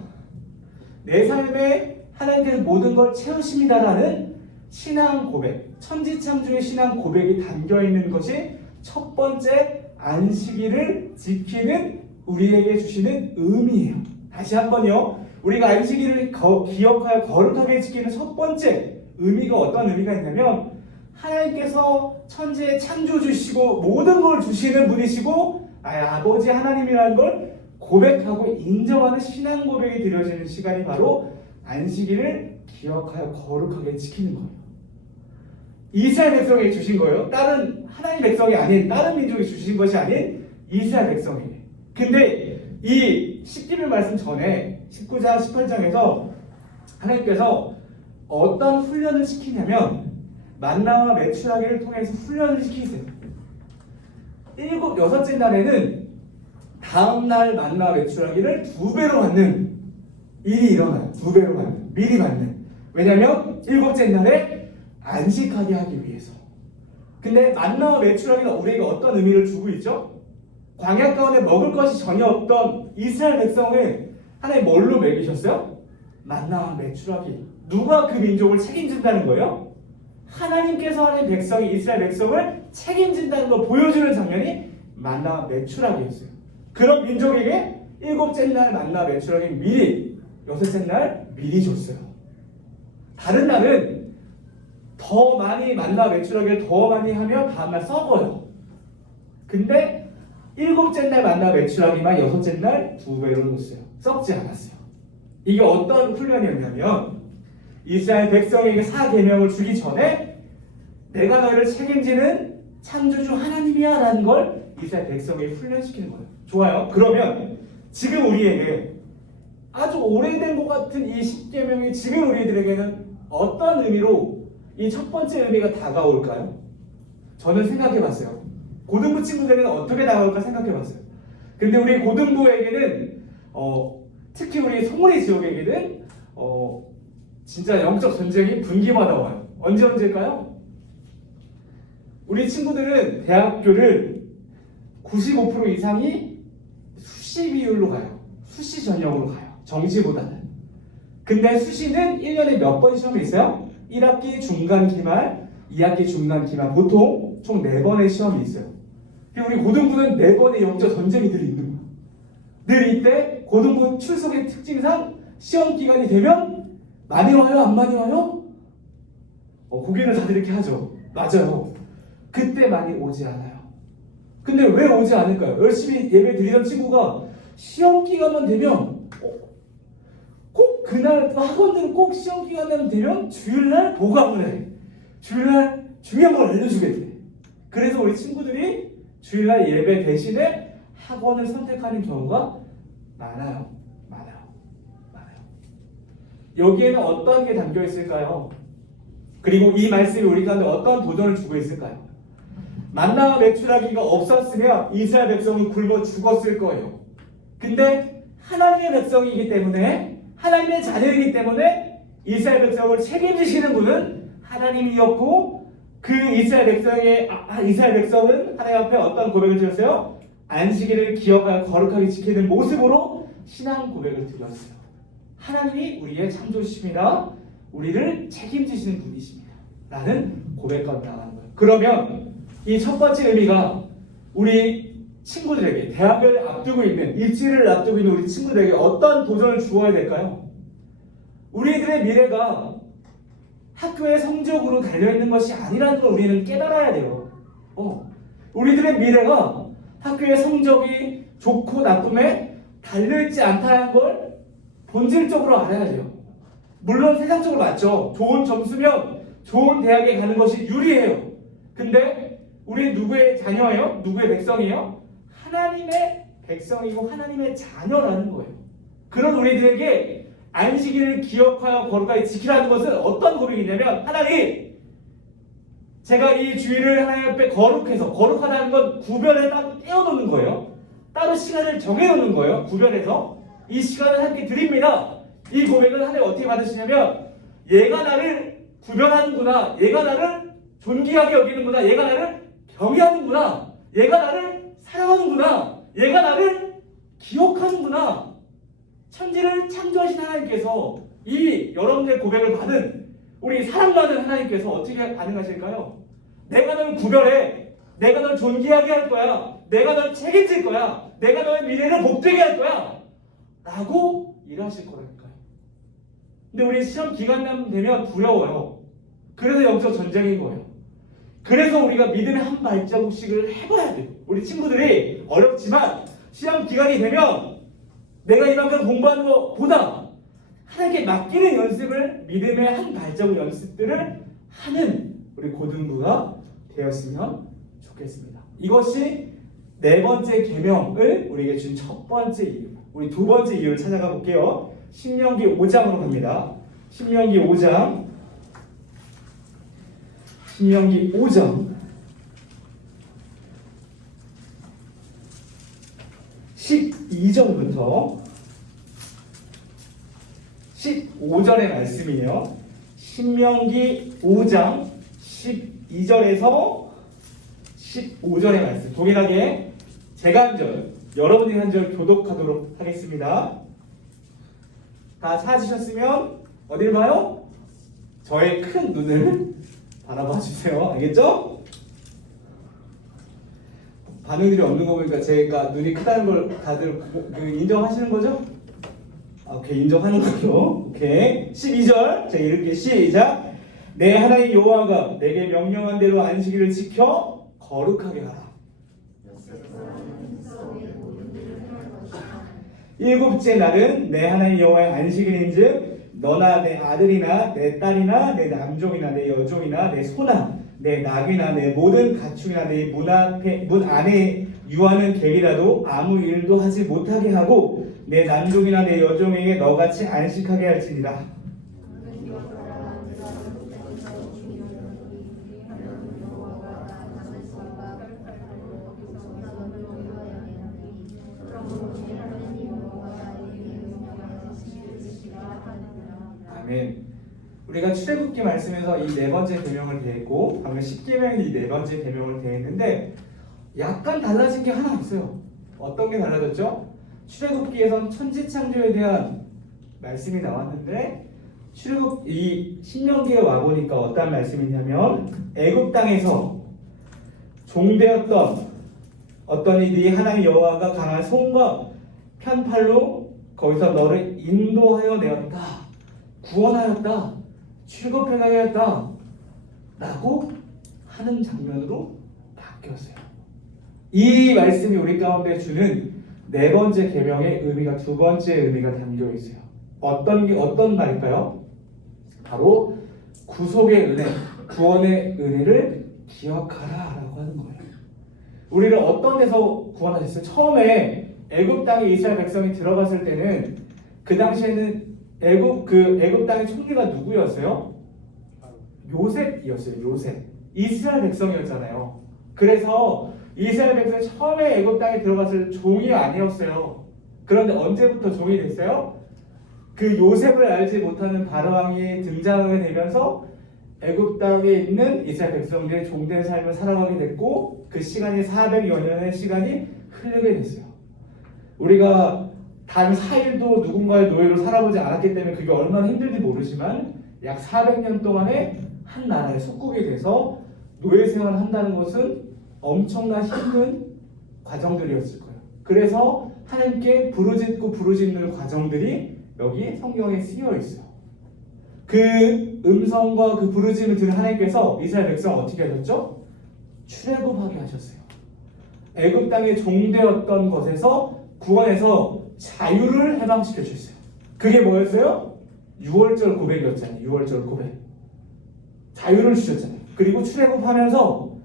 내 삶에 하나님께서 모든 걸 채우십니다라는 신앙 고백, 천지창조의 신앙 고백이 담겨있는 것이 첫 번째 안식일을 지키는 우리에게 주시는 의미예요. 다시 한번요. 우리가 안식일을 기억하여 거룩하게 지키는 첫 번째 의미가 어떤 의미가 있냐면 하나님께서 천지의 창조주시고 모든 걸 주시는 분이시고 아버지 하나님이라는 걸 고백하고 인정하는 신앙 고백이 드려지는 시간이 바로 안식일을 기억하여 거룩하게 지키는 거예요. 이스라엘 백성에게 주신 거예요. 다른 하나님 백성이 아닌 다른 민족이 주신 것이 아닌 이스라엘 백성에게. 근데 이 10기를 말씀 전에 19장 18장에서 하나님께서 어떤 훈련을 시키냐면 만나와 메추라기를 통해서 훈련을 시키세요. 여섯째 날에는 다음날 만나와 메추라기를 2배로 받는 일이 일어나요. 2배로 받는, 미리 받는. 왜냐하면 7째 날에 안식하게 하기 위해서. 근데 만나와 메추라기가 우리에게 어떤 의미를 주고 있죠? 광야 가운데 먹을 것이 전혀 없던 이스라엘 백성을 하나님 뭘로 먹이셨어요? 만나와 메추라기. 누가 그 민족을 책임진다는 거예요? 하나님께서 하나님 백성이 이스라엘 백성을 책임진다는 걸 보여주는 장면이 만나와 메추라기였어요. 그런 민족에게 7째 날 만나와 메추라기 미리, 6째 날 미리 줬어요. 다른 날은 더 많이 만나와 메추라기를 더 많이 하면 다음날 썩어요. 근데 7째 날 만나와 메추라기만 6째 날 2배로 줬어요. 썩지 않았어요. 이게 어떤 훈련이었냐면 이스라엘 백성에게 사계명을 주기 전에 내가 너희를 책임지는 창조주 하나님이야 라는 걸 이스라엘 백성에게 훈련시키는 거예요. 좋아요. 그러면 지금 우리에게 아주 오래된 것 같은 이 10계명이 지금 우리들에게는 어떤 의미로 이 첫 번째 의미가 다가올까요? 저는 생각해봤어요. 고등부 친구들에게는 어떻게 다가올까 생각해봤어요. 근데 우리 고등부에게는 특히 우리 송우리 지역에게는 진짜 영적 전쟁이 분기마다 와요. 언제일까요? 우리 친구들은 대학교를 95% 이상이 수시 비율로 가요. 수시 전형으로 가요. 정시보다는. 근데 수시는 1년에 몇 번 시험이 있어요? 1학기 중간 기말, 2학기 중간 기말, 보통 총 4번의 시험이 있어요. 그리고 우리 고등부는 4번의 영적 전쟁이 늘 있는 거예요. 늘 이때 고등부 출석의 특징상 시험 기간이 되면 많이 와요? 안 많이 와요? 고개를 다들 이렇게 하죠. 맞아요. 그때 많이 오지 않아요. 근데 왜 오지 않을까요? 열심히 예배 드리던 친구가 시험 기간만 되면 꼭 그날 학원들은 꼭 시험 기간만 되면 주일날 보강을 해. 주일날 중요한 걸 알려주게 돼. 그래서 우리 친구들이 주일날 예배 대신에 학원을 선택하는 경우가 많아요. 여기에는 어떤 게 담겨 있을까요? 그리고 이 말씀이 우리 가운데 어떤 도전을 주고 있을까요? 만나와 메추라기가 없었으면 이스라엘 백성은 굶어 죽었을 거예요. 근데 하나님의 백성이기 때문에, 하나님의 자녀이기 때문에 이스라엘 백성을 책임지시는 분은 하나님이었고, 그 이스라엘 백성은 하나님 앞에 어떤 고백을 드렸어요? 안식일을 기억하여 거룩하게 지키는 모습으로 신앙 고백을 드렸어요. 하나님이 우리의 창조주십니다. 우리를 책임지시는 분이십니다. 라는 고백과 나가는 거예요. 그러면 이 첫 번째 의미가 우리 친구들에게, 대학을 앞두고 있는, 입시를 앞두고 있는 우리 친구들에게 어떤 도전을 주어야 될까요? 우리들의 미래가 학교의 성적으로 달려있는 것이 아니라는 걸 우리는 깨달아야 돼요. 우리들의 미래가 학교의 성적이 좋고 나쁨에 달려있지 않다는 걸 본질적으로 알아야 돼요. 물론 세상적으로 맞죠. 좋은 점수면 좋은 대학에 가는 것이 유리해요. 근데 우리 누구의 자녀예요? 누구의 백성이에요? 하나님의 백성이고 하나님의 자녀라는 거예요. 그런 우리들에게 안식일을 기억하여 거룩하게 지키라는 것은 어떤 고백이냐면, 하나님, 제가 이 주일을 하나님 앞에 거룩해서, 거룩하다는 건 구별에 따로 떼어놓는 거예요. 따로 시간을 정해놓는 거예요. 구별해서 이 시간을 함께 드립니다. 이 고백을 하나님 어떻게 받으시냐면, 얘가 나를 구별하는구나, 얘가 나를 존귀하게 여기는구나, 얘가 나를 경외하는구나, 얘가 나를 사랑하는구나, 얘가 나를 기억하는구나. 천지를 창조하신 하나님께서 이 여러분들의 고백을 받은, 우리 사랑받은 하나님께서 어떻게 반응하실까요? 내가 널 구별해, 내가 널 존귀하게 할 거야, 내가 널 책임질 거야, 내가 너의 미래를 복되게 할 거야 라고 일하실 거라니까요. 근데 우리 시험 기간 되면 두려워요. 그래서 영적 전쟁인 거예요. 그래서 우리가 믿음의 한 발자국씩을 해봐야 돼요. 우리 친구들이 어렵지만 시험 기간이 되면 내가 이만큼 공부하는 것보다 하나님께 맡기는 연습을, 믿음의 한 발자국 연습들을 하는 우리 고등부가 되었으면 좋겠습니다. 이것이 네 번째 계명을 우리에게 준 첫 번째 이유. 우리 두 번째 이유를 찾아가 볼게요. 신명기 5장으로 갑니다. 신명기 5장 12절부터 15절의 말씀이에요. 신명기 5장 12절에서 15절의 말씀, 동일하게 제가 한 절, 여러분이 한 절 교독하도록 하겠습니다. 다 찾으셨으면 어딜 봐요? 저의 큰 눈을 바라봐 주세요. 알겠죠? 반응들이 없는 거 보니까 제가 눈이 크다는 걸 다들 인정하시는 거죠? 오케이, 인정하는 거죠. 오케이. 12절 제가 읽을게요. 시작. 내 하나님 여호와가 내게 명령한 대로 안식일을 지켜 거룩하게 하라. 일곱째 날은 내 하나님 여호와의 안식일인즉 너나 내 아들이나 내 딸이나 내 남종이나 내 여종이나 내 소나 내 낙이나 내 모든 가축이나 내 문 안에 유하는 개이라도 아무 일도 하지 못하게 하고 내 남종이나 내 여종에게 너같이 안식하게 할지니라. 아멘. 우리가 출애굽기 말씀에서 이 네 번째 계명을 대했고, 방금 십계명이 이 네 번째 계명을 대했는데 약간 달라진 게 하나 있어요. 어떤 게 달라졌죠? 출애굽기에선 천지창조에 대한 말씀이 나왔는데 이 신명기에 와 보니까 어떤 말씀이냐면, 애굽 땅에서 종되었던 어떤 이들이 하나님 여호와가 강한 손과 편팔로 거기서 너를 인도하여 내었다, 구원하였다, 출애굽하게 하였다 라고 하는 장면으로 바뀌었어요. 이 말씀이 우리 가운데 주는 네 번째 계명의 의미가 두 번째 의미가 담겨 있어요. 어떤 말일까요? 바로 구속의 은혜, 구원의 은혜를 기억하라라고 하는 거예요. 우리를 어떤 데서 구원하셨어요? 처음에 애굽 땅에 이스라엘 백성이 들어갔을 때는 그 당시에는 애굽 땅의 총리가 누구였어요? 요셉이었어요. 요셉. 이스라엘 백성이었잖아요. 그래서 이스라엘 백성이 처음에 애굽 땅에 들어갔을 때 종이 아니었어요. 그런데 언제부터 종이 됐어요? 그 요셉을 알지 못하는 바로왕이 등장하게 되면서 애굽 땅에 있는 이스라엘 백성들이 종된 삶을 살아가게 됐고, 그 시간이 400여 년의 시간이 흐르게 됐어요. 우리가 단 4일도 누군가의 노예로 살아보지 않았기 때문에 그게 얼마나 힘들지 모르지만 약 400년 동안에 한 나라의 속국이 돼서 노예 생활을 한다는 것은 엄청난 힘든 과정들이었을 거예요. 그래서 하나님께 부르짖고 부르짖는 과정들이 여기 성경에 쓰여 있어요. 그 음성과 그 부르짖음을 들은 하나님께서 이스라엘 백성을 어떻게 하셨죠? 출애굽하게 하셨어요. 애굽 땅의 종되었던 것에서 구원해서 자유를 해방시켜 주셨어요. 그게 뭐였어요? 6월절 고백이었잖아요. 6월절 고백. 자유를 주셨잖아요. 그리고 출애굽하면서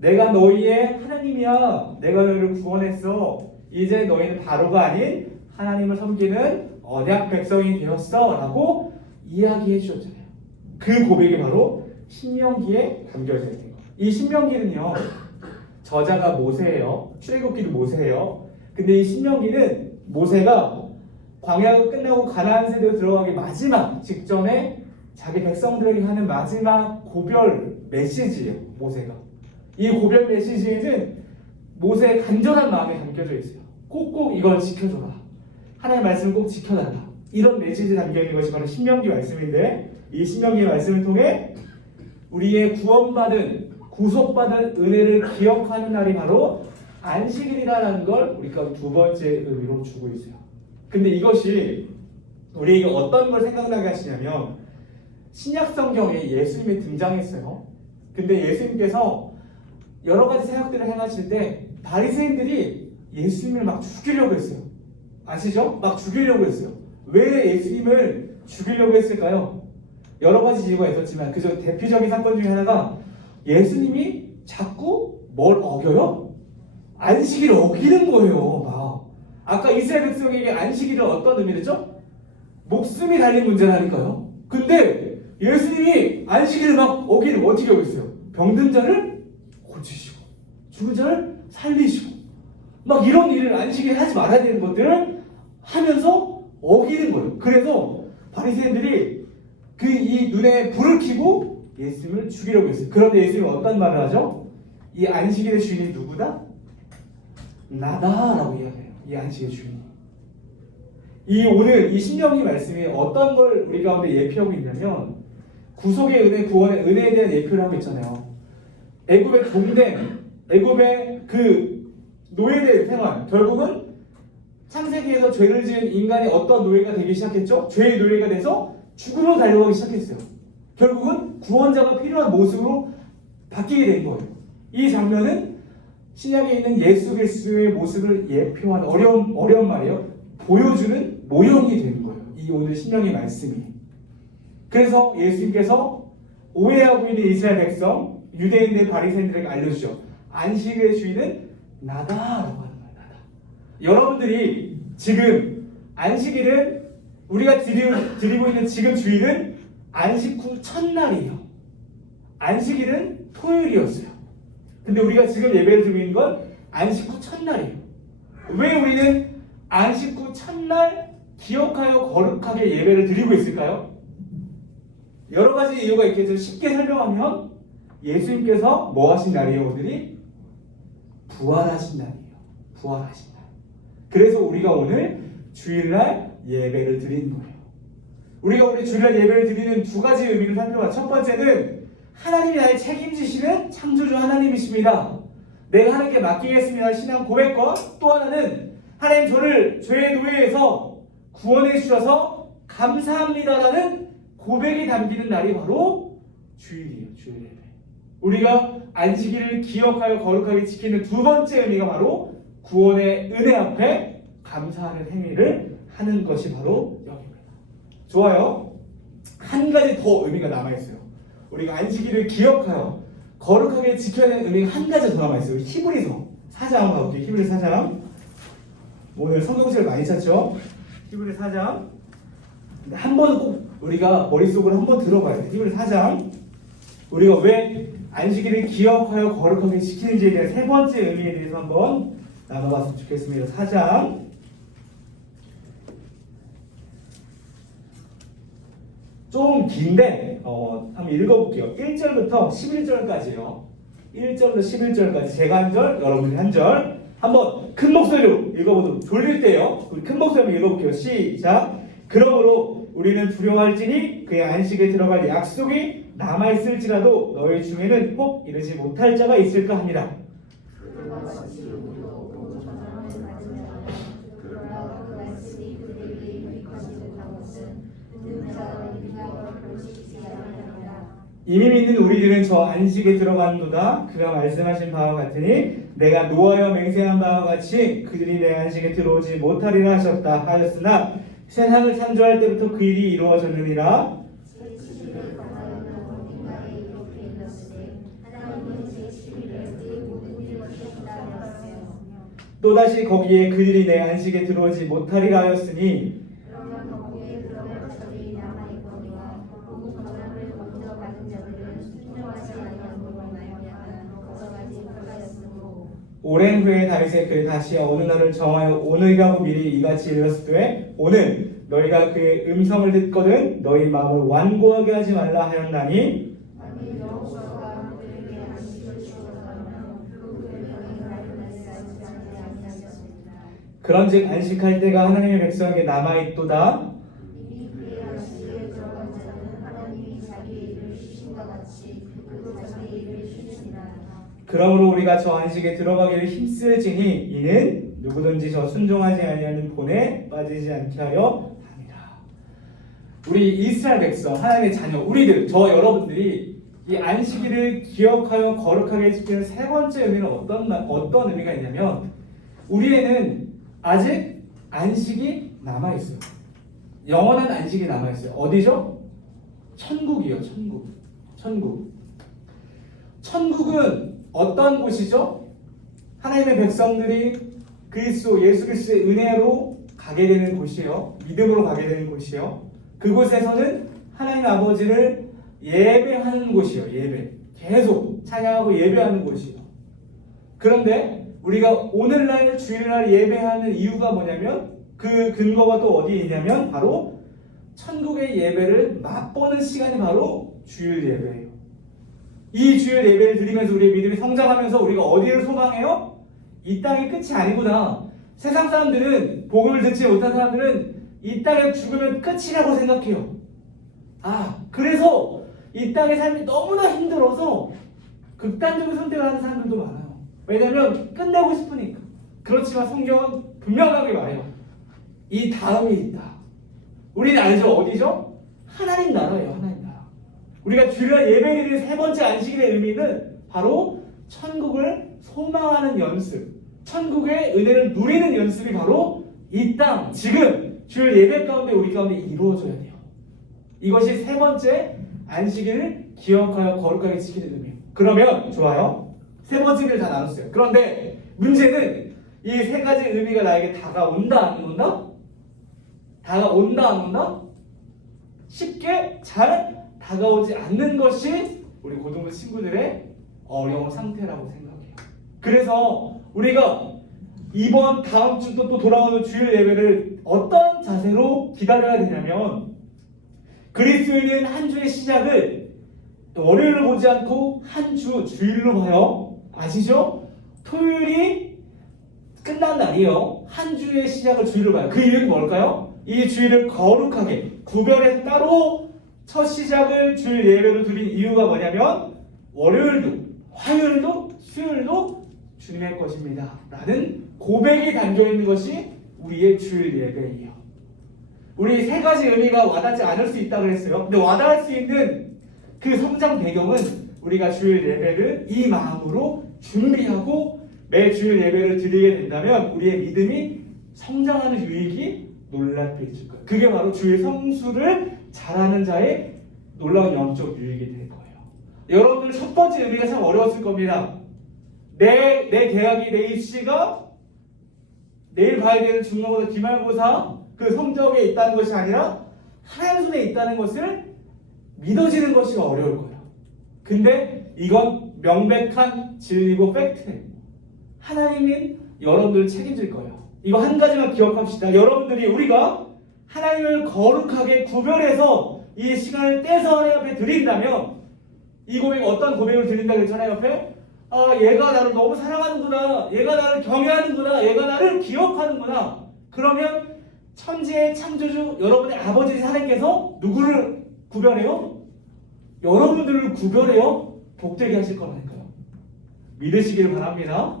내가 너희의 하나님이야. 내가 너희를 구원했어. 이제 너희는 바로가 아닌 하나님을 섬기는 언약 백성이 되었어 라고 이야기해 주셨잖아요. 그 고백이 바로 신명기에 담겨져 있는 거예요. 이 신명기는요, 저자가 모세예요. 출애굽기도 모세예요. 근데 이 신명기는 모세가 광야가 끝나고 가나안 세대로 들어가기 마지막 직전에 자기 백성들에게 하는 마지막 고별 메시지예요. 모세가. 이 고별 메시지에는 모세의 간절한 마음이 담겨져 있어요. 꼭꼭 이걸 지켜줘라. 하나님의 말씀을 꼭 지켜달라. 이런 메시지 담겨있는 것이 바로 신명기 말씀인데, 이 신명기의 말씀을 통해 우리의 구원받은 구속받은 은혜를 기억하는 날이 바로 안식일이라는 걸 우리가 두 번째 의미로 주고 있어요. 근데 이것이 우리에게 어떤 걸 생각나게 하시냐면, 신약 성경에 예수님이 등장했어요. 근데 예수님께서 여러 가지 사역들을 행하실 때 바리새인들이 예수님을 막 죽이려고 했어요. 아시죠? 막 죽이려고 했어요. 왜 예수님을 죽이려고 했을까요? 여러 가지 이유가 있었지만 그저 대표적인 사건 중에 하나가 예수님이 자꾸 뭘 어겨요? 안식일을 어기는 거예요. 막. 아까 이스라엘 백성에게 안식일은 어떤 의미였죠? 목숨이 달린 문제라니까요. 근데 예수님이 안식일을 막 어기는 거 어떻게 어겼어요? 병든 자를 고치시고 죽은 자를 살리시고 막 이런 일을 안식일에 하지 말아야 되는 것들을 하면서 어기는 거예요. 그래서 바리새인들이 그 이 눈에 불을 켜고 예수님을 죽이려고 했어요. 그런데 예수님은 어떤 말을 하죠? 이 안식일의 주인이 누구다? 나다라고 이야기해요. 이 안식의 주인이. 이 오늘 이 신명기 말씀이 어떤 걸 우리 가운데 예표하고 있냐면 구속의 은혜, 구원의 은혜에 대한 예표를 하고 있잖아요. 애굽의 종된, 애굽의 그 노예된 생활, 결국은 창세기에서 죄를 지은 인간이 어떤 노예가 되기 시작했죠? 죄의 노예가 돼서 죽음으로 달려가기 시작했어요. 결국은 구원자가 필요한 모습으로 바뀌게 된 거예요. 이 장면은 신약에 있는 예수 그리스도의 모습을 예표하는 어려운 말이에요. 보여주는 모형이 되는 거예요. 이 오늘 신명기 말씀이. 그래서 예수님께서 오해하고 있는 이스라엘 백성, 유대인들 바리새인들에게 알려주죠. 안식일의 주인은 나다라고 하는 거예요. 나다. 여러분들이 지금 안식일은 우리가 드리고 있는 지금 주일은 안식 후 첫날이에요. 안식일은 토요일이었어요. 근데 우리가 지금 예배를 드리고 있는 건 안식 후 첫날이에요. 왜 우리는 안식 후 첫날 기억하여 거룩하게 예배를 드리고 있을까요? 여러 가지 이유가 있겠죠. 쉽게 설명하면 예수님께서 뭐 하신 날이에요? 오늘이 부활하신 날이에요. 부활하신 날. 그래서 우리가 오늘 주일날 예배를 드리는 거예요. 우리가 오늘 주일날 예배를 드리는 두 가지 의미를 살펴봐. 첫 번째는 하나님이 나를 책임지시는 창조주 하나님이십니다. 내가 하나님께 맡기겠습니다. 신앙 고백과 또 하나는 하나님 저를 죄의 노예에서 구원해 주셔서 감사합니다라는 고백이 담기는 날이 바로 주일이에요. 주일 예배. 우리가 안식일을 기억하여 거룩하게 지키는 두 번째 의미가 바로 구원의 은혜 앞에 감사하는 행위를 하는 것이 바로 여기입니다. 좋아요. 한 가지 더 의미가 남아있어요. 우리가 안식일을 기억하여 거룩하게 지켜내는 의미가 한 가지 더 남아있어요. 히브리서 4장 한번 가볼게요. 히브리 4장. 오늘 성경책을 많이 찾죠? 히브리 4장. 한 번 꼭 우리가 머릿속으로 한 번 들어봐야 돼요. 히브리 4장. 우리가 왜 안식일을 기억하여 거룩하게 지키는지에 대한 세 번째 의미에 대해서 한번 나눠봤으면 좋겠습니다. 4장. 좀 긴데 한번 읽어볼게요. 1절부터 11절까지요. 1절부터 11절까지 제가 한 절, 여러분이 한 절. 한번 큰 목소리로 읽어보도록 졸릴 때요. 우리 큰 목소리로 읽어볼게요. 시작. 그러므로 우리는 두려워할지니 그의 안식에 들어갈 약속이 남아있을지라도 너희 중에는 꼭 이르지 못할 자가 있을까 합니다. 그들과 같이 우리도 온 전함을 받은 자라. 그러나 그 말씀이 그들에게 유익하지 못한 것은 듣는 자가 믿음으로 별지지 아니하리라. 이미 믿는 우리들은 저 안식에 들어간도다. 그가 말씀하신 바와 같으니 내가 노하여 맹세한 바와 같이 그들이 내 안식에 들어오지 못하리라 하였으나 세상을 창조할 때부터 그 일이 이루어졌느니라. 제7일에 관하여는 어딘가에 이렇게 일렀으되 하나님은 제7일에 그의 모든 일을 하셨다 하였으며 또다시 거기에 그들이 내 안식에 들어오지 못하리라 하였으니 그러면 거기에 들어갈 자들이 남아있거니와 그 권한을 먼저 받은 자들은 순종하지 아니함으로 말미암아 거절하지 못하였으므로 오랜 후에 다윗의 글에 다시 어느 날을 정하여 오늘이라고 미리 이같이 일렀으되 오늘 너희가 그의 음성을 듣거든 너희 마음을 완고하게 하지 말라 하였나니 만일 여호수아가 그들에게 안식을 주었다면 그들의 명이 말씀하지 아니하였습니다. 그런즉 안식할 때가 하나님의 백성에게 남아있도다. 이미 그의 안식에 들어간 자는 하나님이 자기의 일을 쉬신과 같이 그도 자기의 일을 쉬시니라. 그러므로 우리가 저 안식에 들어가기를 힘쓸지니 이는 누구든지 저 순종하지 아니하는 본에 빠지지 않게 하여 합니다. 우리 이스라엘 백성 하나님의 자녀 우리들 저 여러분들이 이 안식일을 기억하여 거룩하게 지키는 세 번째 의미는 어떤 의미가 있냐면 우리에는 아직 안식이 남아 있어요. 영원한 안식이 남아 있어요. 어디죠? 천국이요. 천국. 천국은 어떤 곳이죠? 하나님의 백성들이 예수 그리스도의 은혜로 가게 되는 곳이에요. 믿음으로 가게 되는 곳이에요. 그곳에서는 하나님 아버지를 예배하는 곳이에요. 예배. 계속 찬양하고 예배하는 곳이에요. 그런데 우리가 오늘날 주일날 예배하는 이유가 뭐냐면 그 근거가 또 어디에 있냐면 바로 천국의 예배를 맛보는 시간이 바로 주일 예배예요. 이 주일 예배를 드리면서 우리의 믿음이 성장하면서 우리가 어디를 소망해요? 이 땅이 끝이 아니구나. 세상 사람들은 복음을 듣지 못한 사람들은 이 땅에 죽으면 끝이라고 생각해요. 그래서 이 땅의 삶이 너무나 힘들어서 극단적인 선택을 하는 사람들도 많아요. 왜냐하면 끝내고 싶으니까. 그렇지만 성경은 분명하게 말해요. 이 다음이 있다. 우리는 알죠? 어디죠? 하나님 나라예요. 하나님 나라. 우리가 주일날 예배드리는 세 번째 안식일의 의미는 바로 천국을 소망하는 연습, 천국의 은혜를 누리는 연습이 바로 이 땅, 지금 주일 예배 가운데 우리 가운데 이루어져야 돼요. 이것이 세 번째 안식일을 기억하여 거룩하게 지키는 의미예요. 그러면 좋아요. 세 번째 의미를 다 나눴어요. 그런데 문제는 이 세 가지 의미가 나에게 다가온다 안 온다? 다가온다 안 온다? 쉽게 잘 다가오지 않는 것이 우리 고등부 친구들의 어려운 상태라고 생각해요. 그래서 우리가 이번 다음 주 또 돌아오는 주일 예배를 어떤 자세로 기다려야 되냐면 그리스도인은 한 주의 시작을 월요일을 보지 않고 한 주 주일로 봐요. 아시죠? 토요일이 끝난 날이에요. 한 주의 시작을 주일로 봐요. 그 이유는 뭘까요? 이 주일을 거룩하게 구별해서 따로 첫 시작을 주일 예배로 드린 이유가 뭐냐면 월요일도 화요일도 수요일도 주님의 것입니다 라는 고백이 담겨있는 것이 우리의 주일 예배예요. 우리 세 가지 의미가 와닿지 않을 수 있다고 했어요. 근데 와닿을 수 있는 그 성장 배경은 우리가 주일 예배를 이 마음으로 준비하고 매 주일 예배를 드리게 된다면 우리의 믿음이 성장하는 유익이 놀랍게 있을 거예요. 그게 바로 주일 성수를 잘하는 자의 놀라운 영적 유익이 될 거예요. 여러분들 첫 번째 의미가 참 어려웠을 겁니다. 내 계약이 내 입시가 내일 봐야 되는 중간고사, 기말고사 그 성적에 있다는 것이 아니라 하나님 손에 있다는 것을 믿어지는 것이 어려울 거예요. 근데 이건 명백한 진리고 팩트예요. 하나님이 여러분들을 책임질 거예요. 이거 한 가지만 기억합시다. 여러분들이 우리가 하나님을 거룩하게 구별해서 이 시간을 떼서 하나님 앞에 드린다면 이 고백 어떤 고백을 드린다고 했죠? 하나님 앞에 얘가 나를 너무 사랑하는구나, 얘가 나를 경외하는구나, 얘가 나를 기억하는구나. 그러면 천지의 창조주 여러분의 아버지 하나님께서 누구를 구별해요? 여러분들을 구별해요 복되게 하실 거라니까요. 믿으시기를 바랍니다.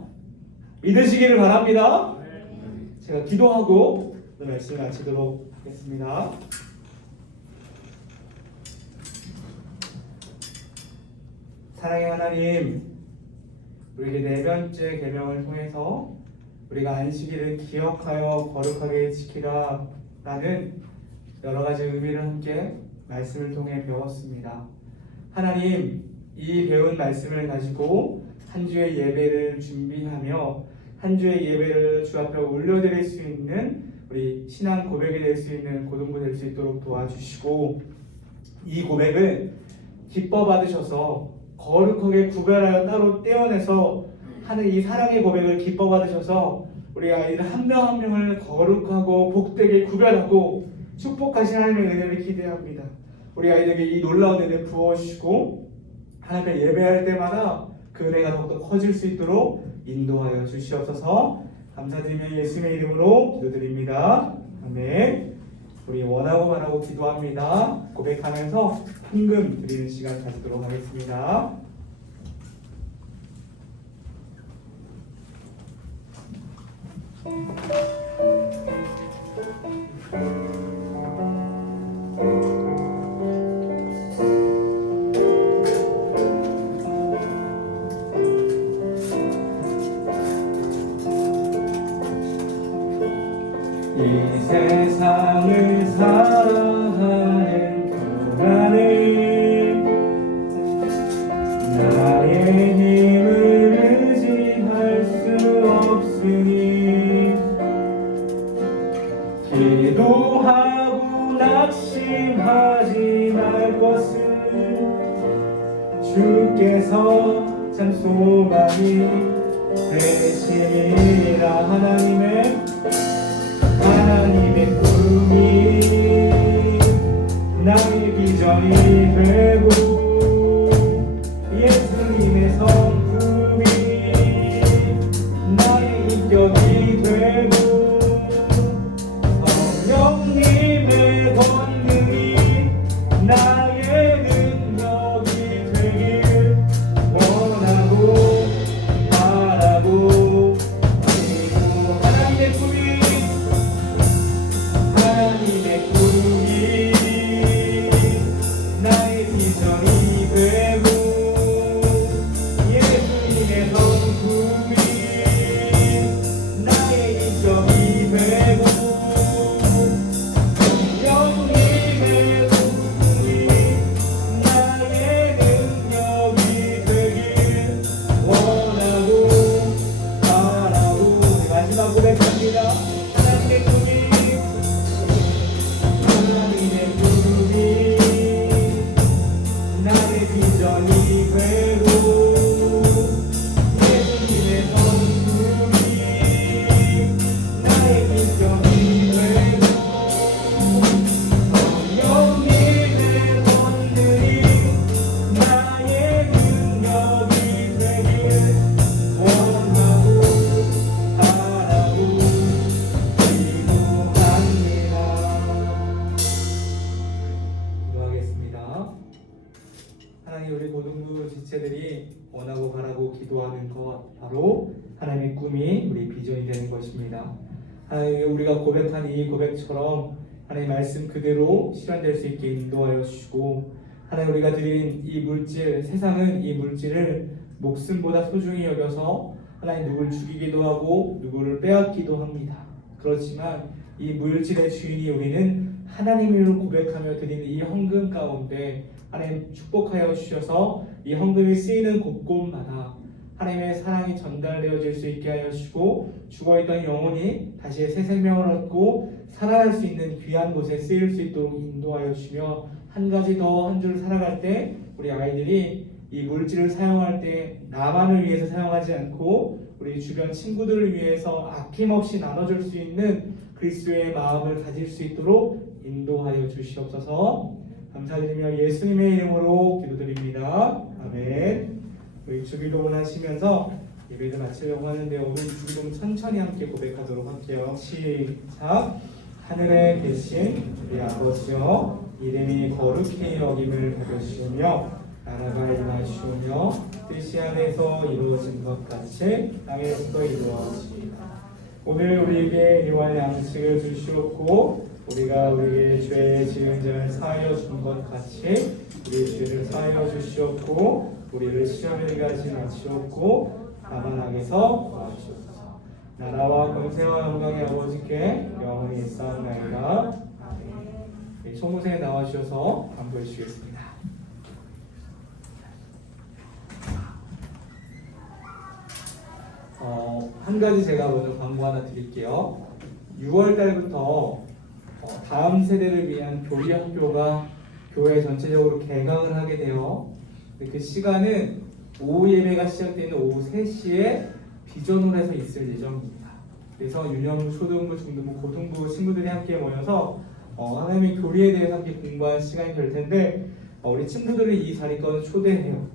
믿으시기를 바랍니다. 제가 기도하고 오늘 말씀을 마치도록 하겠습니다. 사랑의 하나님, 우리에게 네 번째 계명을 통해서 우리가 안식일을 기억하여 거룩하게 지키라 라는 여러 가지 의미를 함께 말씀을 통해 배웠습니다. 하나님, 이 배운 말씀을 가지고 한 주의 예배를 준비하며 한 주의 예배를 주 앞에 올려드릴 수 있는 우리 신앙 고백이 될 수 있는 고등부 될 수 있도록 도와주시고, 이 고백을 기뻐 받으셔서 거룩하게 구별하여 따로 떼어내서 하는 이 사랑의 고백을 기뻐 받으셔서 우리 아이들 한 명 한 명을 거룩하고 복되게 구별하고 축복하신 하나님의 은혜를 기대합니다. 우리 아이들에게 이 놀라운 은혜를 부어주시고 하나님께 예배할 때마다 그 은혜가 더욱더 커질 수 있도록 인도하여 주시옵소서. 감사드리며 예수님의 이름으로 기도드립니다. 아멘. 우리 원하고 바라고 기도합니다. 고백하면서 헌금 드리는 시간 가지도록 하겠습니다. 이 세상을 사랑하는 나는 나의 힘을 의지할 수 없으니 기도하고 낙심하지 말 것을 주께서 참 소망이 되심이라. 하나님의 꿈이 나의 비전이 되고 예수님의 성품이 나의 인격이 되고 성령님의 권능이 나의 능력이 되길 원하고 바라고 하나님의 꿈이 나의 비전이 되고 예수님의 성품이 나의 인격이 되고 성령님의 성품이 나의 능력이 되길 원하고 바라고. 마지막 고백합니다. 하나님의 꿈이 나의 비전이 되고 예수님의 성품이 나의 인격이 되고 성령님의 권능이 나의 능력이 되길 원하고 바라고 기도합니다. 기도하겠습니다. 하나님, 우리 고등부 지체들이 원하고 바라고 기도하는 것 바로 하나님의 꿈이 우리 비전이 되는 것입니다. 하나님, 우리가 고백한 이 고백처럼 하나님 말씀 그대로 실현될 수 있게 인도하여 주시고, 하나님 우리가 드린 이 물질, 세상은 이 물질을 목숨보다 소중히 여겨서 하나님 누구를 죽이기도 하고 누구를 빼앗기도 합니다. 그렇지만 이 물질의 주인이 우리는 하나님을 고백하며 드리는 이 헌금 가운데 하나님 축복하여 주셔서 이 헌금이 쓰이는 곳곳마다 하나님의 사랑이 전달되어질 수 있게 하여 주시고 죽어있던 영혼이 다시 새 생명을 얻고 살아날 수 있는 귀한 곳에 쓰일 수 있도록 인도하여 주시며, 한 가지 더 한 줄 살아갈 때 우리 아이들이 이 물질을 사용할 때 나만을 위해서 사용하지 않고 우리 주변 친구들을 위해서 아낌없이 나눠줄 수 있는 그리스도의 마음을 가질 수 있도록 인도하여 주시옵소서. 감사드리며 예수님의 이름으로 기도드립니다. 아멘. 우리 주기도문 하시면서 예배를 마치려고 하는데 오늘 주기도문 천천히 함께 고백하도록 할게요. 시작. 하늘에 계신 우리 아버지여, 이름이 거룩히 여김을 받으시오며 나라가 임하시오며 뜻이 하늘에서 이루어진 것 같이 땅에서도 이루어지이다. 오늘 우리에게 일용할 양식을 주시옵고 우리가 우리에게 죄 지은 자를 사하여 준 것 같이 우리의 죄를 사하여 주시옵고 우리를 시험에 들게 하지 마시옵고 다만 악에서 도와주옵소서. 나라와 권세와 영광의 아버지께 영원히 있사옵나이다. 아멘. 총무생에 나와주셔서 안부해 주시겠습니다. 한 가지 제가 먼저 광고 하나 드릴게요. 6월 달부터 다음 세대를 위한 교리 학교가 교회 전체적으로 개강을 하게 돼요. 근데 그 시간은 오후 예배가 시작되는 오후 3시에 비전홀에서 있을 예정입니다. 그래서 유년부, 초등부, 중등부, 고등부 친구들이 함께 모여서 하나님의 교리에 대해서 함께 공부하는 시간이 될 텐데 우리 친구들을 이 자리까지 초대해요.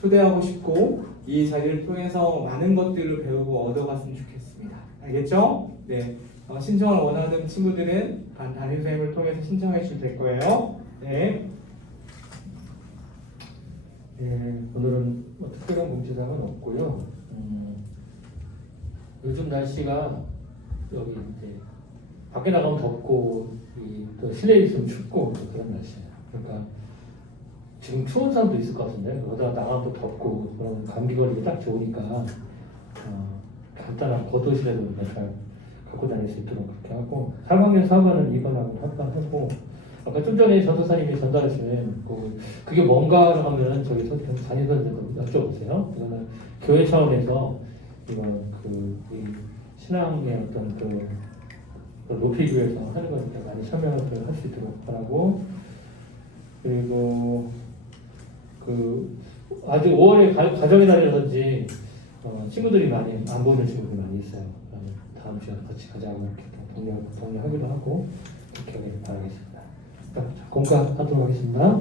초대하고 싶고 이 자리를 통해서 많은 것들을 배우고 얻어갔으면 좋겠습니다. 알겠죠? 네. 신청을 원하는 친구들은 담임선생님을 통해서 신청해 주시면 될 거예요. 네. 네, 오늘은 특별한 공지사항은 없고요. 요즘 날씨가 여기 이제 밖에 나가면 덥고 또 실내에 있으면 춥고 그런 날씨예요. 그러니까 지금 추운 사람도 있을 것 같은데 그러다 나가면 또 덥고 그런 감기 걸리기 딱 좋으니까 간단한 겉옷이라도 잘 갖고 다닐 수 있도록 그렇게 하고 3학년 4반은 2반하고 합반하고 아까 좀 전에 전도사님이 전달하신 그게 뭔가 하면 저기 담임선생님 여쭤보세요. 이거는 교회 차원에서 이건 이 신앙의 어떤 그 높이기 위해서 하는 거니까 많이 설명을 할 수 있도록 바라고 그리고 아직 5월에 가정의 날이라든지 친구들이 많이 안 보는 친구들이 많이 있어요. 다음 주에 같이 가자고 이렇게 독려하기도 하고 그렇게 하길 바라겠습니다. 공부하도록 하겠습니다.